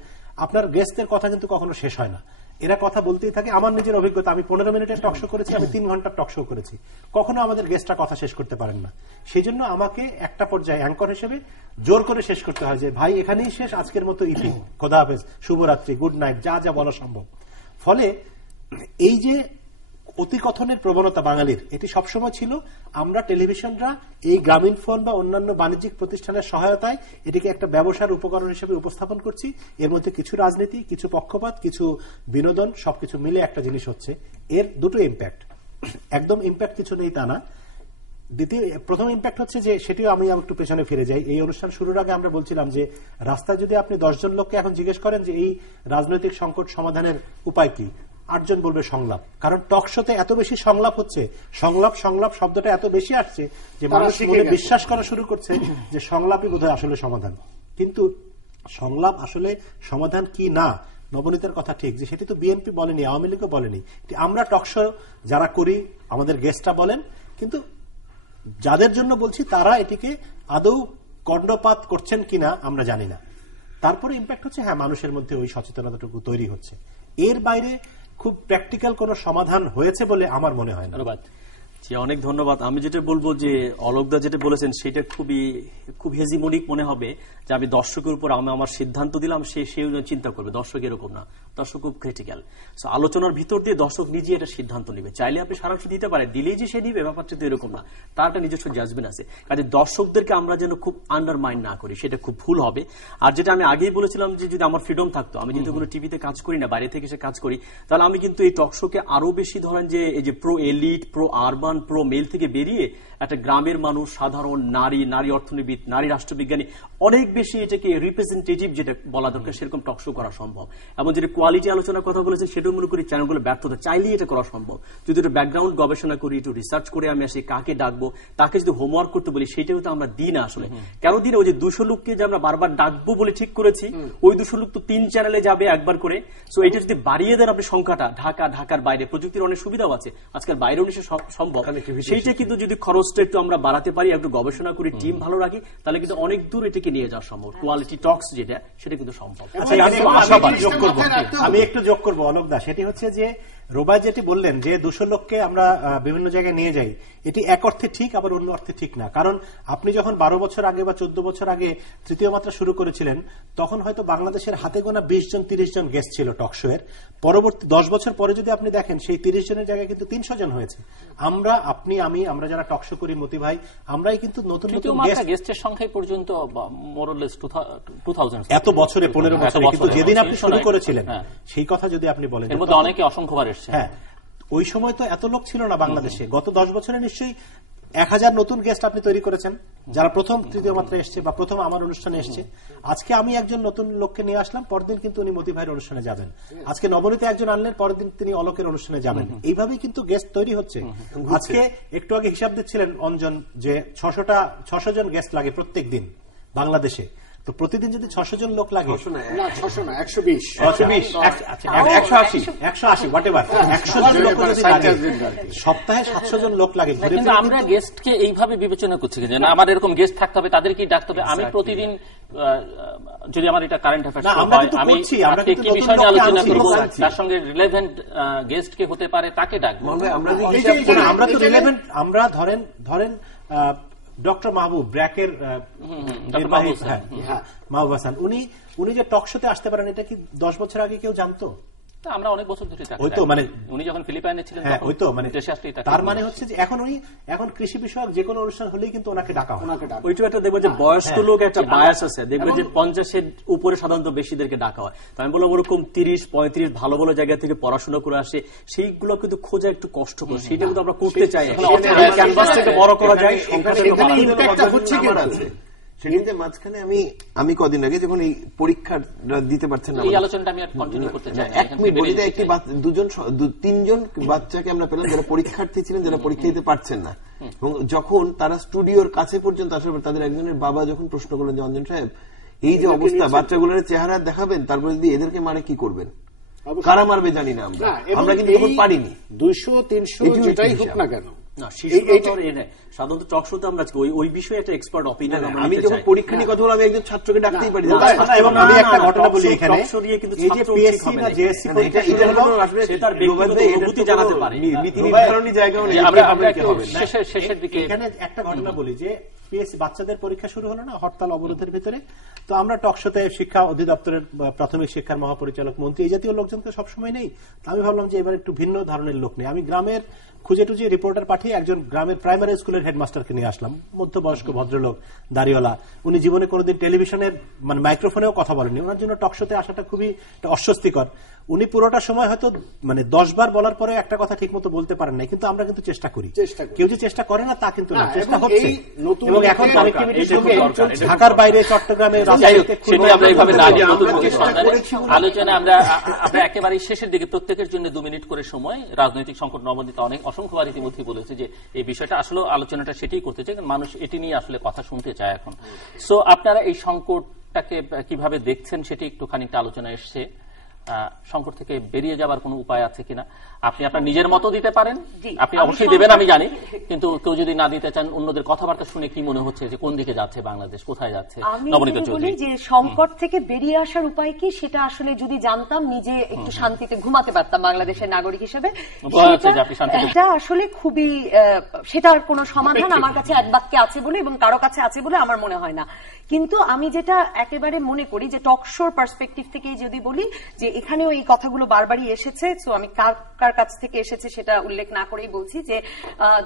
আপনার গেস্টদের কথা কিন্তু কখনো শেষ হয় না, এরা কথা বলতেই থাকে। আমার নিজের অভিজ্ঞতা, আমি 15 মিনিটের টকশো করেছি, আমি 3 ঘন্টার টকশো করেছি, কখনো আমাদের গেস্টরা কথা শেষ করতে পারেন না। সেই জন্য আমাকে একটা পর্যায়ে অ্যাঙ্কর হিসেবে জোর করে শেষ করতে হয় যে ভাই এখানেই শেষ, আজকের মতো ইতি, খোদা হাফেজ, শুভরাত্রি, গুড নাইট, যা যা বলা সম্ভব। ফলে এই যে অতিকথনের প্রবণতা বাঙালির, এটি সবসময় ছিল। আমরা টেলিভিশনরা এই গ্রামীণ ফোন বা অন্যান্য বাণিজ্যিক প্রতিষ্ঠানের সহায়তায় এটিকে একটা ব্যবসার উপকরণ হিসেবে উপস্থাপন করছি। এর মধ্যে কিছু রাজনীতি, কিছু পক্ষপাত, কিছু বিনোদন, সবকিছু মিলে একটা জিনিস হচ্ছে। এর দুটো ইম্প্যাক্ট, একদম ইম্প্যাক্ট কিছু নেই তা না। প্রথম ইম্প্যাক্ট হচ্ছে যে, সেটিও আমি একটু পেছনে ফিরে যাই। এই অনুষ্ঠান শুরুর আগে আমরা বলছিলাম যে রাস্তায় যদি আপনি 10 জন লোককে এখন জিজ্ঞেস করেন যে এই রাজনৈতিক সংকট সমাধানের উপায় কি, 8 জন বলবে সংলাপ। কারণ টক শোতে এত বেশি সংলাপ হচ্ছে, সংলাপ সংলাপ শব্দটা এত বেশি আসছে যে মানুষ বিশ্বাস করা শুরু করছে যে সংলাপই বোধহয় আসলে সমাধান। কিন্তু সংলাপ আসলে সমাধান কি না, নবনীতের কথা ঠিক যে সেটি তো বিএনপি বলেনি, আওয়ামী লীগও বলেনি, আমরা টকশো যারা করি, আমাদের গেস্টরা বলেন। কিন্তু যাদের জন্য বলছি তারা এটিকে আদৌ কর্ণপাত করছেন কিনা আমরা জানি না। তারপরে ইম্প্যাক্ট হচ্ছে, হ্যাঁ, মানুষের মধ্যে ওই সচেতনতাটুকু তৈরি হচ্ছে। এর বাইরে খুব প্র্যাকটিক্যাল কোন সমাধান হয়েছে বলে আমার মনে হয় না। অনেক ধন্যবাদ। আমি যেটা বলবো যে অলোকদা যেটা বলেছেন সেটা খুব হেজিমনিক মনে হবে যে আমি দর্শকের উপর আমি আমার সিদ্ধান্ত দিলাম, সে চিন্তা করবে। দর্শক এরকম না, দর্শক খুব ক্রিটিক্যাল। আলোচনার ভিতর দিয়ে দর্শক নিজে এটা সিদ্ধান্ত নেবে। চাইলে আপনি সারাংশ দিতে পারেন, দিলেই যে সে নিবে ব্যাপারটা তো এরকম না, তার একটা নিজস্ব জাজমেন্ট আছে। কাজে দর্শকদেরকে আমরা যেন খুব আন্ডারমাইন না করি, সেটা খুব ভুল হবে। আর যেটা আমি আগেই বলেছিলাম যে যদি আমার ফ্রিডম থাকতো, আমি যেহেতু কোনো টিভিতে কাজ করি না, বাইরে থেকে এসে কাজ করি, তাহলে আমি কিন্তু এই টকশোকে আরো বেশি ধরেন যে এই যে pro elite, pro urban, pro male থেকে বেরিয়ে একটা গ্রামের মানুষ, সাধারণ নারী অর্থনীতিবিদ, নারী রাষ্ট্রবিজ্ঞানী, অনেক বেশি এটাকে রিপ্রেজেন্টেটিভ যেটা বলা দরকার সেরকম টকশো করা সম্ভব। এবং যেটা কোয়ালিটি আলোচনার কথা বলেছেন সেটাও মনে করি চ্যানেলগুলো ব্যর্থতা, চাইলেই এটা করা সম্ভব। যদি একটু ব্যাকগ্রাউন্ড গবেষণা করি, একটু রিসার্চ করে আমি আসি কাকে ডাকবো, তাকে যদি হোমওয়ার্ক করতে বলি, সেটাও তো আমরা দিই না আসলে। কেন দিন? ওই যে 200 লোককে যে আমরা বারবার ডাকবো বলে ঠিক করেছি, ওই 200 লোক তো 3 চ্যানেলে যাবে একবার করে। সো এটা যদি বাড়িয়ে দেন আপনি সংখ্যাটা, ঢাকার বাইরে প্রযুক্তির অনেক সুবিধাও আছে, আজকাল বাইরেও নিশ্চয় সম্ভব, সেইটা কিন্তু যদি খরচটা একটু আমরা বাড়াতে পারি, একটু গবেষণা করি, টিম ভালো রাখি, তাহলে কিন্তু অনেক দূর এটাকে নিয়ে যাওয়া সম্ভব। কোয়ালিটি টক্স যেটা, সেটা কিন্তু সম্ভব। আমি একটু যোগ করবো অলোকদা, সেটি হচ্ছে যে রোবাই যেটি বললেন যে 200 লোককে আমরা বিভিন্ন জায়গায় নিয়ে যাই, এটি এক অর্থে ঠিক আবার অন্য অর্থে ঠিক না। কারণ আপনি যখন 12 বছর আগে বা 14 বছর আগে তৃতীয় মাত্রা শুরু করেছিলেন, তখন হয়তো বাংলাদেশের হাতে গোনা 20 জন 30 জন গেস্ট ছিল টক শো এর। পরবর্তী 10 বছর পরে যদি আপনি দেখেন, সেই 30 জনের জায়গায় কিন্তু 300 জন হয়েছে। আমরা, আপনি, আমরা যারা টক শো করি, মতি ভাই, আমরাই কিন্তু নতুন নতুন গেস্টের সংখ্যা পর্যন্ত মোরলেস 2000 এত বছরে 15 বছরে, কিন্তু যেদিন আপনি শুরু করেছিলেন সেই কথা যদি আপনি বলেন, এর মধ্যে অনেকে অসংখ্যবার এসেছে। হ্যাঁ, ওই সময় তো এত লোক ছিল না বাংলাদেশে। গত 10 বছরে নিশ্চয়ই 1000 নতুন গেস্ট আপনি তৈরি করেছেন, যারা প্রথম তৃতীয় মাত্রায় এসছে বা প্রথম আমার অনুষ্ঠানে এসছে। আজকে আমি একজন নতুন লোককে নিয়ে আসলাম, পরদিন কিন্তু উনি মতি ভাইয়ের অনুষ্ঠানে যাবেন। আজকে নবনীতে একজন আনলেন, পরের দিন তিনি অলোকের অনুষ্ঠানে যাবেন। এইভাবেই কিন্তু গেস্ট তৈরি হচ্ছে। আজকে একটু আগে হিসাব দিচ্ছিলেন অঞ্জন যে 600 জন গেস্ট লাগে প্রত্যেক দিন বাংলাদেশে। তো প্রতিদিন যদি 600 জন লোক লাগে, 600 না 120 180 হোয়াটএভার, 100 জন লোক যদি লাগে, সপ্তাহে 700 জন লোক লাগে। কিন্তু আমরা গেস্টকে এইভাবে বিবেচনা করছি যে না, আমার এরকম গেস্ট থাকতে হবে, তাদেরকেই ডাকতে হবে। আমি প্রতিদিন, যদি আমার এটা কারেন্ট অ্যাফেয়ার্স হয়, আমি কি বিষয় নিয়ে আলোচনা করব, তার সঙ্গে রিলেভেন্ট গেস্ট কে হতে পারে তাকে ডাকবো। আমরা তো রিলেভেন্ট, আমরা ধরেন ডক্টর মাহবুব ব্র্যাকের মাহবুব হাসান, উনি যে টক শোতে আসতে পারেন, এটা কি 10 বছর আগে কেউ জানতো? আমরা অনেক বছর ধরে হয়তো, মানে উনি যখন ফিলিপাইনে ছিলেন, হয়তো, মানে তার মানে হচ্ছে যে এখন কৃষি বিষয়ক যে কোনো অনুষ্ঠান হলেই কিন্তু ওনাকে ডাকা হয়। ওইটা একটা দেখবো যে বয়স্ক লোক একটা বায়াস আছে, দেখবে যে 50-এর উপরে সাধারণত বেশিদেরকে ডাকা হয়। তো আমি বললাম ওরকম 30-35 ভালো ভালো জায়গা থেকে পড়াশোনা করে আসে, সেইগুলো কিন্তু খোঁজা একটু কষ্টকর। সেটা কিন্তু আমরা করতে চাই, ক্যানভাস থেকে বড় করা যায়। সেদিন যে মাঝখানে আমি কদিন আগে যখন এই পরীক্ষা দিতে পারছেন না, এই আলোচনাটা আমি আর কন্টিনিউ করতে চাই। একটি 3জন বাচ্চাকে আমরা পেলাম যারা পরীক্ষার্থী ছিলেন, যারা পরীক্ষা দিতে পারছেন না। এবং যখন তারা স্টুডিওর কাছে পর্যন্ত আসার পর তাদের একজনের বাবা যখন প্রশ্ন করলেন যে অঞ্জন সাহেব, এই যে অবস্থা, বাচ্চাগুলোর চেহারা দেখাবেন, তারপরে যদি এদেরকে মারে কি করবেন? কারা মারবে জানি না আমরা কিন্তু পারিনি। 200-300 যেটাই হোক না কেন, সাধারণত টক শোতে আমরা ওই বিষয়ে একটা এক্সপার্ট অপিনিয়ন। আমি যখন পরীক্ষা নিয়ে কথা বললাম, আমি একজন ছাত্রকে ডাকতেই পারি। এবং আমি একটা ঘটনা বলি এখানে, এই যে পিএসসি না জেএসসি পরীক্ষা, এটা হলো সেটার ব্যক্তিগত অনুভূতি জানাতে পারে, নীতি নির্ধারণী জায়গা হলে আমরা একটু শেষের দিকে এখানে একটা ঘটনা বলি যে পিএসসি বাচ্চাদের পরীক্ষা শুরু হলো না হরতাল অবরোধের ভিতরে। তো আমরা টক শোতে শিক্ষা অধিদপ্তরের প্রাথমিক শিক্ষার মহাপরিচালক, মন্ত্রী, এই জাতীয় লোকজনকে সবসময় নেই। আমি ভাবলাম যে এবার একটু ভিন্ন ধরনের লোক নেই। আমি গ্রামের খুঁজে টুজে রিপোর্টার পাঠিয়ে একজন গ্রামের প্রাইমারি স্কুলের হেডমাস্টারকে নিয়ে আসলাম, মধ্যবয়স্ক ভদ্রলোক, দাড়িওয়ালা। উনি জীবনে কোনোদিন টেলিভিশনের মানে মাইক্রোফোনেও কথা বলেননি। ওনার জন্য টক শোতে আসাটা খুবই অস্বস্তিকর। উনি পুরোটা সময় হয়তো মানে 10 বার বলার পরে একটা কথা ঠিক মতো বলতে পারেন না, কিন্তু আমরা কিন্তু চেষ্টা করি। কেউ যে চেষ্টা করে না তা কিন্তু না, চেষ্টা হচ্ছে। এবং এখন কানেক্টিভিটির সঙ্গে ঢাকার বাইরে, চট্টগ্রামে, আলোচনা আমরা একেবারে শেষের দিকে প্রত্যেকের জন্য 2 মিনিট করে সময়। রাজনৈতিক সংকট নবনীতা অনেক অসংখ্যবার ইতিমধ্যে বলেছে যে এই বিষয়টা আসলে আলোচনাটা সেটাই করতে চায়, মানুষ এটি নিয়ে আসলে কথা শুনতে চায় এখন। সো আপনারা এই সংকটটাকে কিভাবে দেখছেন সেটি একটু খানিকটা আলোচনা এসছে। সংকট থেকে বেরিয়ে যাবার কোনো উপায় আছে কিনা আপনি আপনার নিজের মতো দিতে পারেন, আপনি অবশ্যই দেবেন আমি জানি, কিন্তু কেউ যদি না দিতে চান, অন্যদের কথাবার্তা শুনে কি মনে হচ্ছে যে কোন দিকে যাচ্ছে বাংলাদেশ, কোথায় যাচ্ছে? নবনীতা চৌধুরী, যে সংকট থেকে বেরিয়ে আসার উপায় কি সেটা আসলে যদি জানতাম, নিজে একটু শান্তিতে ঘুমাতে পারতাম বাংলাদেশের নাগরিক হিসেবে, এটা আসলে খুবই, সেটার কোনো সমাধান আমার কাছে এক বাক্যে আছে বলে এবং কারো কাছে আছে বলে আমার মনে হয় না। কিন্তু আমি যেটা একেবারে মনে করি যে টক শোর পার্সপেক্টিভ থেকে যদি বলি যে এখানেও এই কথাগুলো বারবারই এসেছে, তো আমি কার কাছ থেকে এসেছে সেটা উল্লেখ না করেই বলছি যে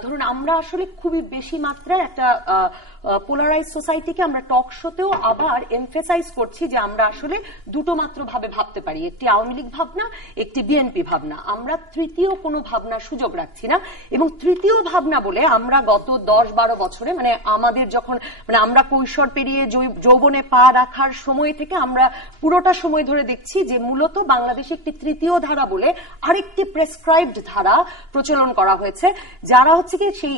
ধরুন আমরা আসলে খুবই বেশি মাত্রায় একটা পোলারাইজ সোসাইটিকে আমরা টক শোতেও আবার এমফেসাইজ করছি যে আমরা আসলে দুটো মাত্র ভাবে ভাবতে পারি, একটি আওয়ামী লীগ ভাবনা, একটি বিএনপি ভাবনা। আমরা তৃতীয় কোনো ভাবনার সুযোগ রাখছি না। এবং তৃতীয় ভাবনা বলে আমরা গত 10-12 বছরে, মানে আমাদের যখন মানে আমরা কৈশোর পেরিয়ে যৌবনে পা রাখার সময় থেকে আমরা পুরোটা সময় ধরে দেখছি যে মূলত বাংলাদেশে একটি তৃতীয় ধারা বলে আরেকটি প্রেসক্রাইবড ধারা প্রচলন করা হয়েছে, যারা হচ্ছে কি সেই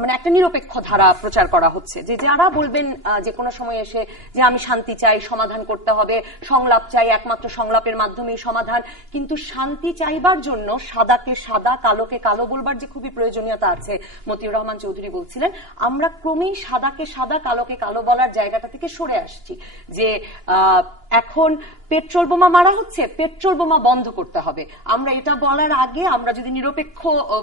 মানে একটা নিরপেক্ষ ধারা প্রচার করা হচ্ছে, যে যারা বলবেন যে কোনো সময় এসে যে আমি শান্তি চাই, সমাধান করতে হবে, সংলাপ চাই, একমাত্র সংলাপের মাধ্যমেই সমাধান। কিন্তু শান্তি চাইবার জন্য সাদাকে সাদা, কালোকে কালো বলবার যে খুবই প্রয়োজনীয়তা আছে, মতিউর রহমান চৌধুরী বলছিলেন, আমরা ক্রমেই সাদাকে সাদা, কালোকে কালো বলার জায়গাটা থেকে সরে আসছি। যে এখন পেট্রোল বোমা মারা হচ্ছে, পেট্রোল বোমা বন্ধ করতে হবে। আমরা এটা বলার আগে আমরা যদি নিরপেক্ষ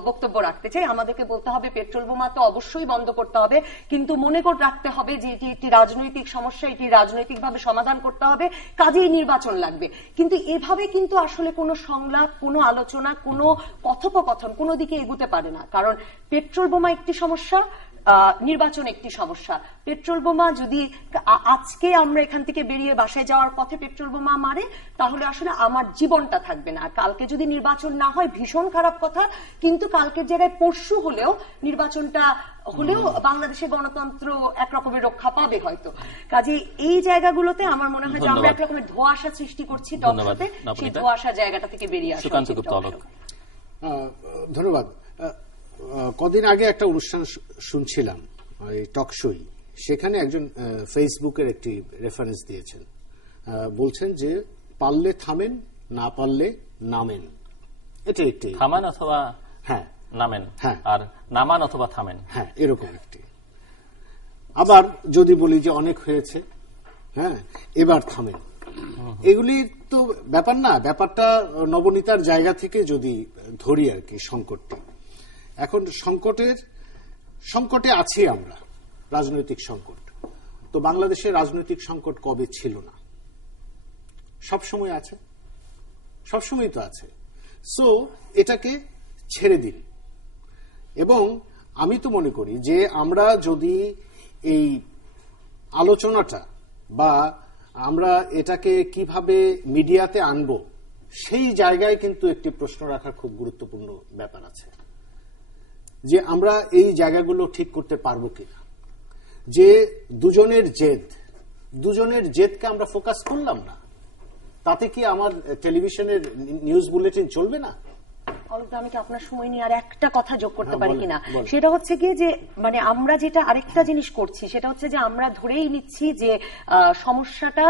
বক্তব্য রাখতে চাই, আমাদেরকে বলতে হবে পেট্রোল বোমা তো অবশ্যই বন্ধ করতে হবে, কিন্তু মনে করে রাখতে হবে যে এটি একটি রাজনৈতিক সমস্যা, এটি রাজনৈতিকভাবে সমাধান করতে হবে, কাজেই নির্বাচন লাগবে। কিন্তু এভাবে কিন্তু আসলে কোনো সংলাপ, কোনো আলোচনা, কোনো কথোপকথন কোনো দিকে এগুতে পারে না। কারণ পেট্রোল বোমা একটি সমস্যা, নির্বাচন একটি সমস্যা। পেট্রোল বোমা যদি আজকে আমরা এখান থেকে বেরিয়ে বাসায় যাওয়ার পথে পেট্রোল বোমা মারে, তাহলে আসলে আমার জীবনটা থাকবে না। কালকে যদি নির্বাচন না হয় ভীষণ খারাপ কথা, কিন্তু কালকের জায়গায় পরশু হলেও নির্বাচনটা হলেও বাংলাদেশের গণতন্ত্র একরকমের রক্ষা পাবে হয়তো। কাজে এই জায়গাগুলোতে আমার মনে হয় যে আমরা একরকমের ধোঁয়াশা সৃষ্টি করছি টকশোতে, সেই ধোঁয়াশা জায়গাটা থেকে বেরিয়ে আসা। ধন্যবাদ। কদিন আগে একটা অনুষ্ঠান শুনছিলাম টকশোই, সেখানে একজন ফেসবুকের একটি রেফারেন্স দিয়েছেন, বলছেন যে পারলে থামেন, না পারলে নামেন। এটা একটি থামান অথবা হ্যাঁ নামেন, হ্যাঁ, আর নামান অথবা থামেন, হ্যাঁ এরকম একটি। আবার যদি বলি যে অনেক হয়েছে, হ্যাঁ এবার থামেন, এগুলি তো ব্যাপার না। ব্যাপারটা নবনীতার জায়গা থেকে যদি ধরি আর কি, সংকটটি এখন সংকটে আছি আমরা, রাজনৈতিক সংকট। তো বাংলাদেশের রাজনৈতিক সংকট কবে ছিল না? সবসময় আছে, সবসময় তো আছে। সো এটাকে ছেড়ে দিন। এবং আমি তো মনে করি যে আমরা যদি এই আলোচনাটা বা আমরা এটাকে কিভাবে মিডিয়াতে আনবো, সেই জায়গায় কিন্তু একটি প্রশ্ন রাখার খুব গুরুত্বপূর্ণ ব্যাপার আছে, যে আমরা এই জায়গাগুলো ঠিক করতে পারবো কিনা। যে দুজনের জেদকে আমরা ফোকাস করলাম না, তাতে কি আমার টেলিভিশনের নিউজ বুলেটিন চলবে না? আমি কি আপনার সময় নিয়ে আর একটা কথা যোগ করতে পারি কিনা, সেটা হচ্ছে গিয়ে যে মানে আমরা যেটা আরেকটা জিনিস করছি, সেটা হচ্ছে যে আমরা ধরেই নিচ্ছি যে সমস্যাটা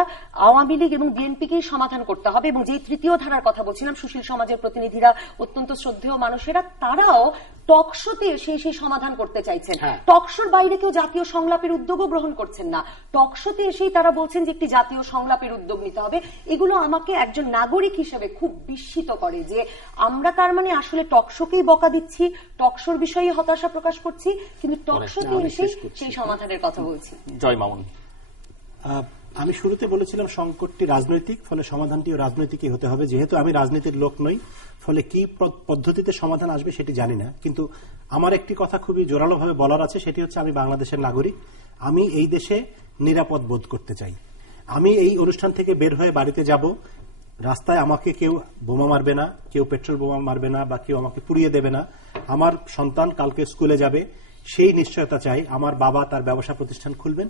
আওয়ামী লীগ এবং বিএনপিকেই সমাধান করতে হবে, এবং যে তৃতীয় ধারার কথা বলছিলাম, সুশীল সমাজের প্রতিনিধিরা, অত্যন্ত শ্রদ্ধেয় মানুষেরা, তারাও টকশোতে এসে সেই সমাধান করতে চাইছেন। টকশোর বাইরে কেউ জাতীয় সংলাপের উদ্যোগও গ্রহণ করছেন না, টকশোতে এসেই তারা বলছেন যে একটি জাতীয় সংলাপের উদ্যোগ নিতে হবে। এগুলো আমাকে একজন নাগরিক হিসেবে খুব বিস্মিত করে, যে আমরা তার মানে আসলে টকশোকেই বকা দিচ্ছি, টকশোর বিষয়ে হতাশা প্রকাশ করছি, কিন্তু টকশোতে এসে সেই সমাধানের কথা বলছি। জয় মামুন। আমি শুরুতে বলেছিলাম সংকটটি রাজনৈতিক, ফলে সমাধানটিও রাজনৈতিকই হতে হবে। যেহেতু আমি রাজনীতির লোক নই, ফলে কি পদ্ধতিতে সমাধান আসবে সেটি জানি না, কিন্তু আমার একটি কথা খুবই জোরালোভাবে বলার আছে, সেটি হচ্ছে আমি বাংলাদেশের নাগরিক, আমি এই দেশে নিরাপদ বোধ করতে চাই। আমি এই অনুষ্ঠান থেকে বের হয়ে বাড়িতে যাব, রাস্তায় আমাকে কেউ বোমা মারবে না, কেউ পেট্রোল বোমা মারবে না, বা কেউ আমাকে পুড়িয়ে দেবে না। আমার সন্তান কালকে স্কুলে যাবে, সেই নিশ্চয়তা চাই। আমার বাবা তার ব্যবসা প্রতিষ্ঠান খুলবেন।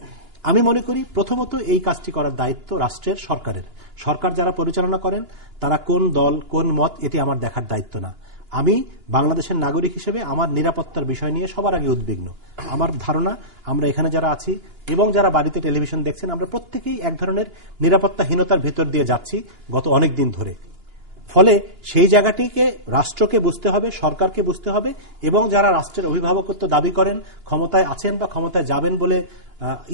আমি মনে করি প্রথমত এই কাজটি করার দায়িত্ব রাষ্ট্রের, সরকারের। সরকার যারা পরিচালনা করেন তারা কোন দল কোন মত, এটি আমার দেখার দায়িত্ব না। আমি বাংলাদেশের নাগরিক হিসেবে আমার নিরাপত্তার বিষয় নিয়ে সবার আগে উদ্বিগ্ন। আমার ধারণা আমরা এখানে যারা আছি এবং যারা বাড়িতে টেলিভিশন দেখছেন, আমরা প্রত্যেকেই এক ধরনের নিরাপত্তাহীনতার ভেতর দিয়ে যাচ্ছি গত অনেক দিন ধরে। ফলে সেই জায়গাটিকে রাষ্ট্রকে বুঝতে হবে, সরকারকে বুঝতে হবে, এবং যারা রাষ্ট্রের অভিভাবকত্ব দাবি করেন, ক্ষমতায় আছেন বা ক্ষমতায় যাবেন বলে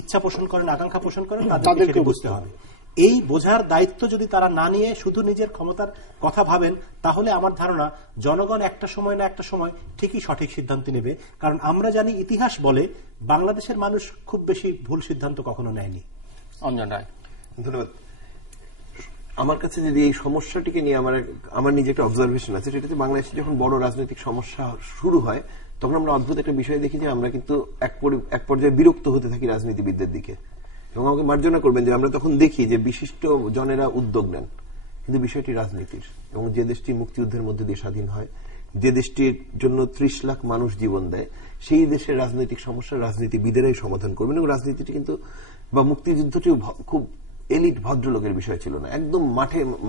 ইচ্ছা পোষণ করেন, আকাঙ্ক্ষা পোষণ করেন, তাদেরকে বুঝতে হবে। এই বোঝার দায়িত্ব যদি তারা না নিয়ে শুধু নিজের ক্ষমতার কথা ভাবেন, তাহলে আমার ধারণা জনগণ একটা সময় না একটা সময় ঠিকই সঠিক সিদ্ধান্ত নেবে। কারণ আমরা জানি, ইতিহাস বলে বাংলাদেশের মানুষ খুব বেশি ভুল সিদ্ধান্ত কখনো নেয়নি। অঞ্জন রায়। ধন্যবাদ। আমার কাছে যদি এই সমস্যাটিকে নিয়ে আমার নিজে একটা অবজারভেশন আছে, সেটা হচ্ছে বাংলাদেশে যখন বড় রাজনৈতিক সমস্যা শুরু হয়, তখন আমরা অদ্ভুত একটা বিষয় দেখি যে আমরা কিন্তু এক পর্যায়ে বিরক্ত হতে থাকি রাজনীতিবিদদের দিকে। এবং আমাকে মার্জনা করবেন যে আমরা তখন দেখি যে বিশিষ্ট জনেরা উদ্যোগ নেন, কিন্তু বিষয়টি রাজনীতির। এবং যে দেশটি মুক্তিযুদ্ধের মধ্যে দিয়ে স্বাধীন হয়, যে দেশটির জন্য 30 লাখ মানুষ জীবন দেয়, সেই দেশের রাজনৈতিক সমস্যা রাজনীতিবিদেরাই সমাধান করবেন। এবং রাজনীতিটি কিন্তু বা মুক্তিযুদ্ধটিও খুব এলিট ভদ্রলোকের বিষয় ছিল না, একদম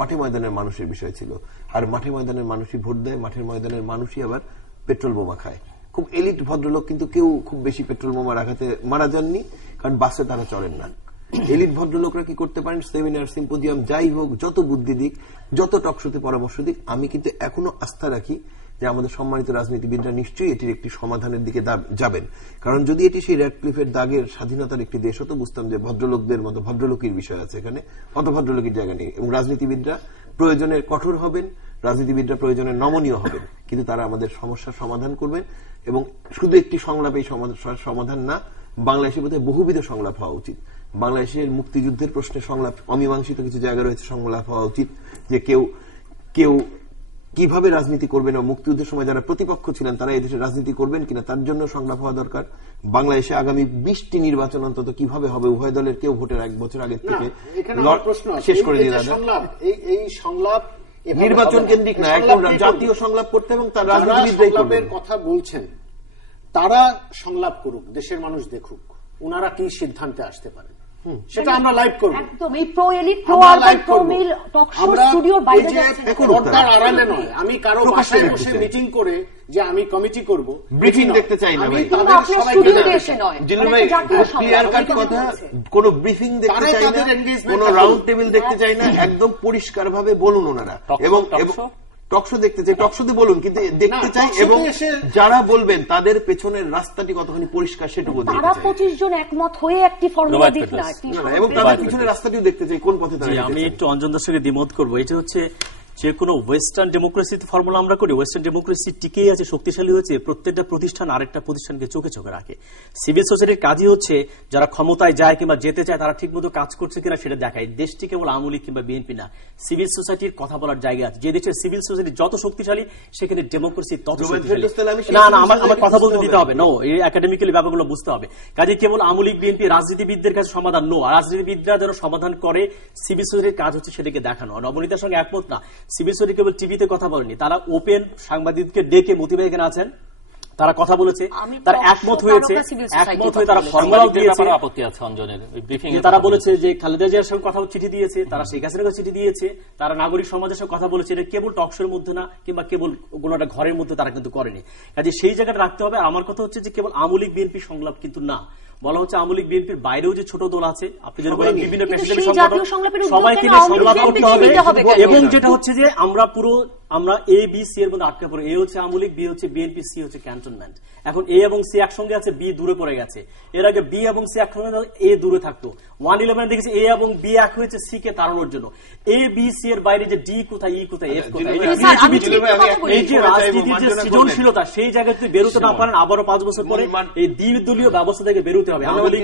মাঠে ময়দানের মানুষের বিষয় ছিল। আর মাঠে ময়দানের মানুষই ভোট দেয়, মাঠের ময়দানের মানুষই আবার পেট্রোল বোমা খায়। খুব এলিট ভদ্রলোক কিন্তু কেউ খুব বেশি পেট্রোল বোমার আঘাতে মারা যাননি, কারণ বাসে তারা চলেন না। এলিট ভদ্রলোকরা কি করতে পারেন? সেমিনার, সিম্পোজিয়াম, যাই হোক, যত বুদ্ধি দিক, যত টকশোতে পরামর্শ দিক, আমি কিন্তু এখনো আস্থা রাখি যে আমাদের সম্মানিত রাজনীতিবিদরা নিশ্চয়ই এটির একটি সমাধানের দিকে যাবেন। কারণ যদি এটি সেই র্যাডক্লিফের দাগের স্বাধীনতার একটি দেশ হতো, বুঝতাম যে ভদ্রলোকদের মতো ভদ্রলোকের বিষয় আছে এখানে, অত ভদ্রলোকের জায়গা নেই। এবং রাজনীতিবিদরা প্রয়োজনে কঠোর হবেন, রাজনীতিবিদরা প্রয়োজনে নমনীয় হবেন, কিন্তু তারা আমাদের সমস্যার সমাধান করবেন। এবং শুধু একটি সংলাপে সমাধান না, বাংলাদেশের বোধহয় বহুবিধ সংলাপ হওয়া উচিত। বাংলাদেশের মুক্তিযুদ্ধের প্রশ্নে সংলাপ, অমীমাংসিত কিছু জায়গা রয়েছে, সংলাপ হওয়া উচিত যে কেউ কিভাবে রাজনীতি করবেন, এবং মুক্তিযুদ্ধের সময় যারা প্রতিপক্ষ ছিলেন তারা এদেশে রাজনীতি করবেন কিনা তার জন্য সংলাপ হওয়া দরকার। বাংলাদেশে আগামী 20টি নির্বাচন অন্তত কিভাবে হবে, উভয় দলের কেউ ভোটের 1 বছর আগে থেকে শেষ করে দিয়ে এই সংলাপ নির্বাচন কেন্দ্রিক না, একদম জাতীয় সংলাপ করতে, এবং তার রাজনীতিবিদদের কথা বলছেন তারা সংলাপ করুক, দেশের মানুষ দেখুক ওনারা কি সিদ্ধান্তে আসতে পারেন, সেটা আমরা লাইভ করব। একদম এই pro elite pro urban pro meal talk show স্টুডিওর বাইরে যাচ্ছে, পর্দার আড়ালে নয়। আমি কারো বাসায় বসে মিটিং করে যে আমি কমিটি করব, ব্রিফিং দেখতে চাই না ভাই, আপনার স্টুডিওতে এসে নয়। জিল্লুর ভাই ক্লিয়ার কাট কথা, কোন ব্রিফিং দেখতে চাই না, কোন রাউন্ড টেবিল দেখতে চাই না, একদম পরিষ্কারভাবে বলুন ওনারা। এবং টকশো দেখতে চাই, টকশোতে বলুন, কিন্তু দেখতে চাই এবং যারা বলবেন তাদের পেছনের রাস্তাটি কতখানি পরিষ্কার সেটুকু দেখতে চাই। তারা 25 জন একমত হয়ে একটি ফর্মুলা দিক না, এবং তাদের পিছনের রাস্তাটিও দেখতে চাই কোন পথে তারা। আমি একটু অঞ্জনদার সঙ্গে দ্বিমত করবো। এটা হচ্ছে যে কোনো ওয়েস্টার্ন ডেমোক্রেসিতে ফর্মুলা আমরা করি, ওয়েস্টার্ন ডেমোক্রেসি টিকেই আছে, শক্তিশালী হয়েছে, প্রত্যেকটা প্রতিষ্ঠান আরেকটা প্রতিষ্ঠানকে চোখে চোখে রাখে। সিভিল সোসাইটির কাজই হচ্ছে যারা ক্ষমতায় যায় কিংবা যেতে চায় তারা ঠিক মতো কাজ করছে কিনা সেটা দেখায়। দেশটি কেবল আওয়ামী লীগ কিংবা বিএনপি না, সিভিল সোসাইটির কথা বলার জায়গা আছে। যে দেশের সিভিল সোসাইটি যত শক্তিশালী সেখানে ডেমোক্রেসি তত শক্তিশালী। না না, আমার কথা বলতে দিতে হবে, নো, এই একাডেমিক্যালি ব্যাপারগুলো বুঝতে হবে। কাজে কেবল আওয়ামী লীগ বিএনপি রাজনীতিবিদদের কাছে সমাধান নো, রাজনীতিবিদরা যেন সমাধান করে, সিভিল সোসাইটির কাজ হচ্ছে সেটাকে দেখানো। নবনীতার সঙ্গে একমত না, সিভিল সোসাইটি কেবল টিভিতে কথা বলেনি, তারা ওপেন সাংবাদিককে ডেকে, মতিভাই এখানে আছেন, তারা কথা বলেছে, তারা একমত হয়েছে, একমত হয়ে তারা ফর্মুলাও দিয়েছে। আপত্তি আছে অঞ্জনের ব্রিফিং এ, তারা বলেছে যে খালেদা জিয়ার সঙ্গে কথা চিঠি দিয়েছে, তারা শেখ হাসিনাকে চিঠি দিয়েছে, তারা নাগরিক সমাজের সঙ্গে কথা বলেছে। এটা কেবল টকশোর মধ্যে না কিংবা কেবল কোনো একটা ঘরের মধ্যে তারা কিন্তু করেনি। কাজে সেই জায়গাটা রাখতে হবে। আমার কথা হচ্ছে যে কেবল আওয়ামী লীগ বিএনপি সংলাপ কিন্তু না, বলা হচ্ছে আওয়ামী লীগ বিএনপির বাইরেও যে ছোট দল আছে, আপনি যেটা বলেন বিভিন্ন পেশাজীবী সংগঠন, সবাইকে নিয়ে সংলাপ করতে হবে। এবং যেটা হচ্ছে যে আমরা এ বি সি এর মধ্যে আটকে পড়ে, এ হচ্ছে আওয়ামী লীগ, বি হচ্ছে বিএনপি, সি হচ্ছে ক্যান্টনমেন্ট। এখন এ এবং সি একসঙ্গে আছে, বি দূরে পড়ে গেছে। এর আগে বি এবং সি একসঙ্গে, এ দূরে থাকতো। 111 দেখেছি এ এবং বি এক হয়েছে সি কে তাড়ানোর জন্য। এ বি সি এর বাইরে যে ডি কোথায়, ই কোথায়, এফ কোথায়, এই যে রাজনীতির যে সৃজনশীলতা, সেই জায়গায় তুই বেরোতে না পারেন, আবারও 5 বছর পরে এই দ্বিদলীয় ব্যবস্থা থেকে বেরোতে হবে। আওয়ামী লীগ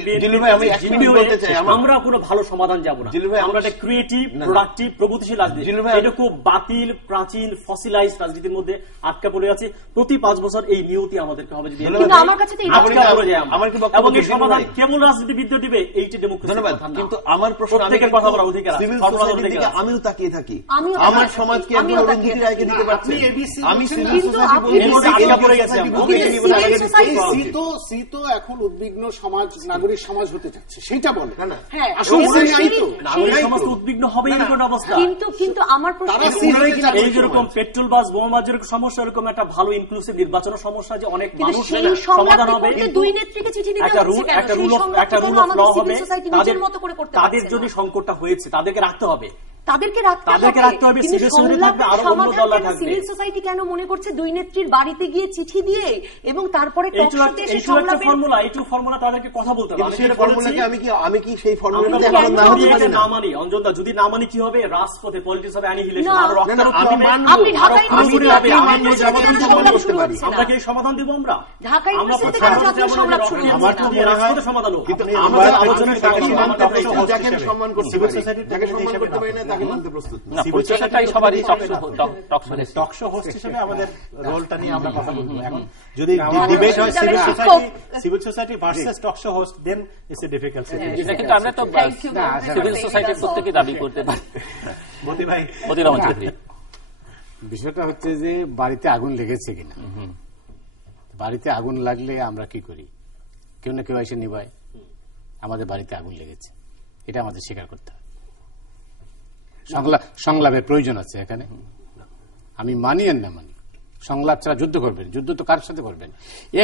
আমরা কোনো ভালো সমাধান যাব না, আমরা একটা ক্রিয়েটিভ, প্রোডাক্টিভ, প্রগতিশীল রাজনীতি, এটা খুব বাতিল, প্রাচীন, ফসিলাইজ রাজনীতির মধ্যে আটকা পড়ে আছে। প্রতি 5 বছর এই নিয়তি আমাদেরকে হবে, যদি আমার কাছে এবং এই সমাধান কেবল রাজনীতিবিদ দিবে, এইটি ডেমোক্রেসি। কিন্তু আমার প্রশ্ন, কথা বলার অধিকার আছে, আমিও তাকিয়ে থাকি, আমার সমাজকে একজন অরুন্ধতী রায়কে দিতে পারছি, আমি সিভিল সি তো এখন উদ্বিগ্ন সমাজ, নাগরিক সমাজ হতে যাচ্ছে, সেটা বলে সমাজ উদ্বিগ্ন হবে এরকম অবস্থা। কিন্তু আমার প্রশ্ন, এই যেরকম পেট্রোল বাস বোমা যেরকম সমস্যা, এরকম একটা ভালো ইনক্লুসিভ নির্বাচনের সমস্যা, যে অনেক মানুষ সমাধান হবে, একটা রুল অফ ল হবে। তাদের যদি সংকটটা হয়েছে তাদেরকে রাখতে হবে, তাদেরকে রাখতে হবে। সিভিল সোসাইটি থাকবে, আরো অন্য দল থাকবে। সিভিল সোসাইটি কেন মনে করছে দুই নেত্রীর বাড়িতে গিয়ে চিঠি দিয়ে এবং তারপরে ফর্মুলা তাদেরকে কথা বলতে হবে। আমি কি সেই ফর্মুলাতে না মানি, অঞ্জনদা যদি না মানি কি হবে, রাজপথে পলিটিক্স হবে, অ্যানিহিলেশন, আরো আমরা কি সমাধান দেবো? আমরা ঢাকায় সমাধান হোক, সম্মান করতে পারি না, তাকে মানতে প্রস্তুত না। টকশো হোস্ট হিসেবে আমাদের রোলটা নিয়ে আমরা কথা বলবো। এখন যদি ডিবেট হয় civil society versus talk show host, then it's a difficult situation. কিন্তু আমরা তো সিভিল সোসাইটির প্রত্যেকে দাবি করতে পারি। মতিরাম চৌধুরী, বিষয়টা হচ্ছে যে বাড়িতে আগুন লেগেছে কিনা। বাড়িতে আগুন লাগলে আমরা কি করি? কেউ না কেউ এসে নিভায়। আমাদের বাড়িতে আগুন লেগেছে, এটা আমাদের স্বীকার করতে হবে। সংলাপের প্রয়োজন আছে এখানে। আমি মানি আর না মানি, সংলাপ ছাড়া যুদ্ধ করবেন। যুদ্ধ তো কার সাথে করবেন?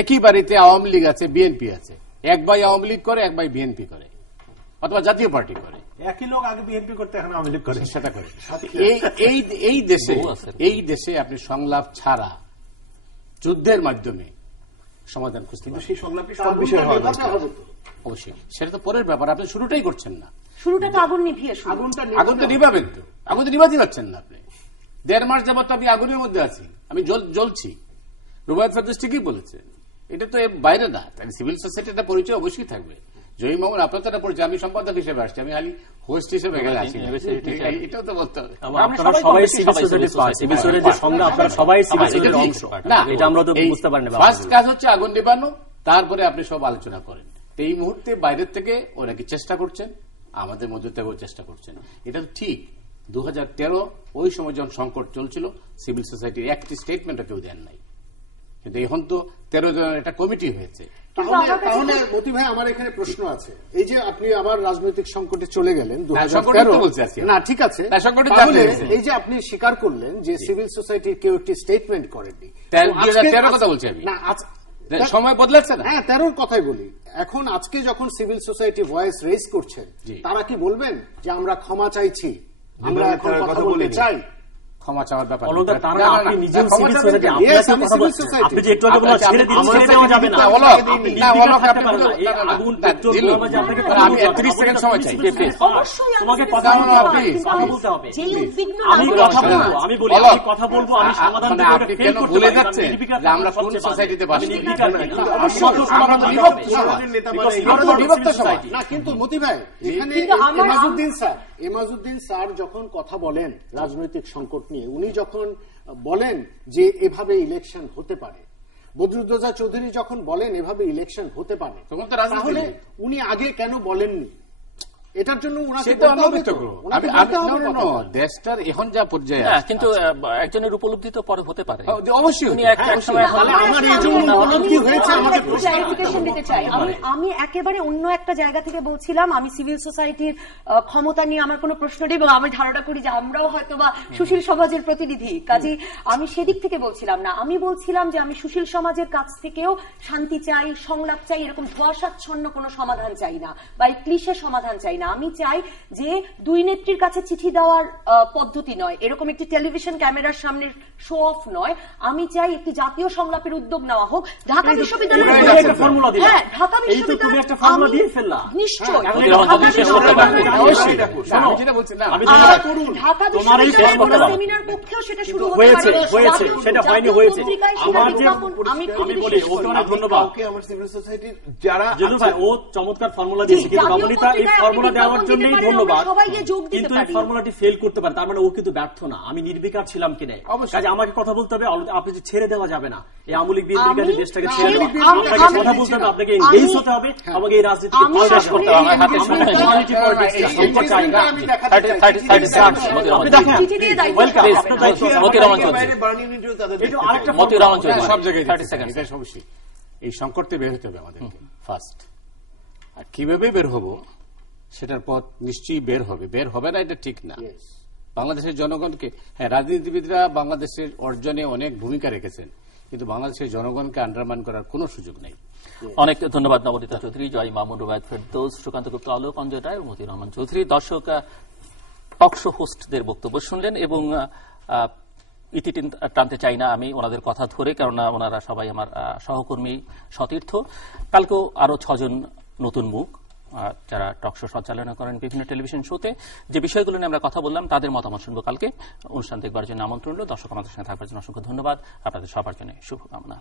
একই বাড়িতে আওয়ামী লীগ আছে, বিএনপি আছে, এক ভাই আওয়ামী লীগ করে, এক ভাই বিএনপি করে, অথবা জাতীয় পার্টি করে। একই লোক আগে বিএনপি করতে, এখন আওয়ামী লীগ করে, সেটা করে। এই দেশে আপনি সংলাপ ছাড়া যুদ্ধের মাধ্যমে সমাধান খুঁজতে কিন্তু পারবেন। সেই সংলাপে সব বিষয় হওয়া দরকার। অবশ্যই সেটা তো পরের ব্যাপার, আপনি শুরুটাই করছেন না। শুরুটা তো আগুন নিভিয়ে শুরু। আগুন তো নিভাবেন, তো আগুন তো নিভাতে পারছেন না আপনি। 1.5 মাস যাবত আমি আগুনের মধ্যে আছি, আমি জ্বলছি। রুবায়েত ফেরদৌস ঠিকই বলেছে, এটা তো এর বাইরে না। সিভিল সোসাইটির পরিচয় অবশ্যই থাকবে। জয়ী মামুন আপনার তো পরিচয়, আমি সম্পাদক হিসেবে আসছি, আমি খালি হোস্ট হিসেবে গেলে আসি, এটাও তো বলতে হবে। আপনারা সবাই সিভিল সোসাইটির পার্ট, সিভিল সোসাইটির সংজ্ঞা আপনারা সবাই সিভিল সোসাইটির অংশ। না, এটা আমরা তো বুঝতে পারি না। ফার্স্ট কাজ হচ্ছে আগুন নিবানো, তারপরে আপনি সব আলোচনা করেন। এই মুহূর্তে বাইরের থেকে ওরা কি চেষ্টা করছেন, আমাদের মধ্যে থেকেও চেষ্টা করছেন, এটা তো ঠিক। 2013 ওই সময় যখন সংকট চলছিল, সিভিল সোসাইটির একটি স্টেটমেন্টও কেউ দেন নাই, কিন্তু এখন তো 13 জনের একটা কমিটি হয়েছে। তাহলে মতি ভাই, আমার এখানে প্রশ্ন আছে। এই যে আপনি আবার রাজনৈতিক সংকটে চলে গেলেন 2013, না ঠিক আছে, তাহলে এই যে আপনি স্বীকার করলেন যে সিভিল সোসাইটির কেউ একটি স্টেটমেন্ট করেননি, 2013 কথা বলছি আমি। না সময় বদলাচ্ছে না। হ্যাঁ, 13 কথাই বলি। এখন আজকে যখন সিভিল সোসাইটি ভয়েস রেজ করছেন, তারা কি বলবেন যে আমরা ক্ষমা চাইছি, আমরা এখন কথা বলতে চাই? ক্ষমা চাওয়ার ব্যাপার আপনি নিজেও সিভিল সোসাইটি, আপনি যে একটু আগে বললেন ছেড়ে দেওয়া যাবে না, আগুন পেট্রোল বোমা যে আপনাকে আমি 30 সেকেন্ড সময় চাই। তোমাকে কথা বলতে হবে। আমি কথা বলবো, আমি বলি আমি কথা বলবো, আমি সমাধান দেব। আপনি কেন ভুলে যাচ্ছেন যে আমরা কোন সোসাইটিতে বাস করি? না, কিন্তু মতি ভাই, এখানে এমাজউদ্দিন স্যার যখন কথা বলেন রাজনৈতিক সংকট নিয়ে, উনি যখন বলেন যে এভাবে ইলেকশন হতে পারে, বদরুদ্দোজা চৌধুরী যখন বলেন এভাবে ইলেকশন হতে পারে, তাহলে উনি আগে কেন বলেননি? এটার জন্য দেশটার এখন যা পর্যায়ে, কিন্তু একজনের উপলব্ধি তো পরে হতে পারে। অবশ্যই আমার এই জন্য উপলব্ধি হয়েছে। আমাকে ক্লারিফিকেশন দিতে চাই। আমি একেবারে অন্য একটা জায়গা থেকে বলছিলাম। আমি সিভিল সোসাইটির ক্ষমতা নিয়ে আমার কোনো প্রশ্ন নেই, এবং আমি ধারণা করি যে আমরাও হয়তো বা সুশীল সমাজের প্রতিনিধি, কাজে আমি সেদিক থেকে বলছিলাম না। আমি বলছিলাম যে আমি সুশীল সমাজের কাছ থেকেও শান্তি চাই, সংলাপ চাই, এরকম ধোঁয়াশাচ্ছন্ন কোনো সমাধান চাই না, বা এই ক্লিশে সমাধান চাই না। আমি চাই যে দুই নেত্রীর কাছে চিঠি দেওয়ার পদ্ধতি নয়, এরকম একটি টেলিভিশন ক্যামেরার সামনে শো অফ নয়। আমি চাই একটি জাতীয় সংলাপের উদ্যোগ নেওয়া হোক। ঢাকা বিশ্ববিদ্যালয় সেমিনার পক্ষেও সেটা শুরু হয়েছে, সেটা হয়নি, হয়েছে। আমি বলি ওকে অনেক ধন্যবাদ। আমার সিভিল সোসাইটির যারা ও চমৎকার ফর্মুলা দিয়েছে, কিন্তু নবনীতা এই ফর্মুলা দেওয়ার জন্যই ধন্যবাদ, কিন্তু এই ফর্মুলাটি ফেল করতে পারে, তার মানে ও কিন্তু ব্যর্থ না। আমি নির্বিকার ছিলাম কিনা, কাজে আমাকে কথা বলতে হবে। আপনি যে ছেড়ে দেওয়া যাবে না, এই আমলিক বিএনপির কাছে দেশটাকে ছেড়ে দেওয়া, আপনাকে কথা বলতে হবে, আপনাকে এনগেজ হতে হবে, আমাকে এই রাজনীতিকে শেষ করতে হবে। এই সংকটে বের হতে হবে আমাদেরকে ফার্স্ট। আর কিভাবে বের হব সেটার পথ নিশ্চয়ই বের হবে, বের হবে না এটা ঠিক না। বাংলাদেশের জনগণকে, হ্যাঁ, রাজনীতিবিদরা বাংলাদেশের অর্জনে অনেক ভূমিকা রেখেছেন, কিন্তু বাংলাদেশের জনগণকে আন্ডারমাইন করার কোন সুযোগ নেই। অনেক ধন্যবাদ নবনীতা চৌধুরী, জয় মামুন, রুবায়েত ফেরদৌস, সুকান্ত গুপ্তা, অলোক, অঞ্জয় রায়, মতিউর রহমান চৌধুরী। দর্শক, টকশো হোস্টদের বক্তব্য শুনলেন, এবং ইতি টানতে চাই না আমি ওনাদের কথা ধরে, কারণ ওনারা সবাই আমার সহকর্মী, সতীর্থ। কালকেও আরো 6 জন নতুন মুখ যারা টকশো সঞ্চালনা করেন বিভিন্ন টেলিভিশন শোতে, যে বিষয়গুলো নিয়ে আমরা কথা বললাম তাদের মতামত শুনবো কালকে। অনুষ্ঠান দেখবার জন্য আমন্ত্রণ রইল। দর্শক, আমাদের সঙ্গে থাকবার জন্য অসংখ্য ধন্যবাদ। আপনাদের সবার জন্য শুভকামনা।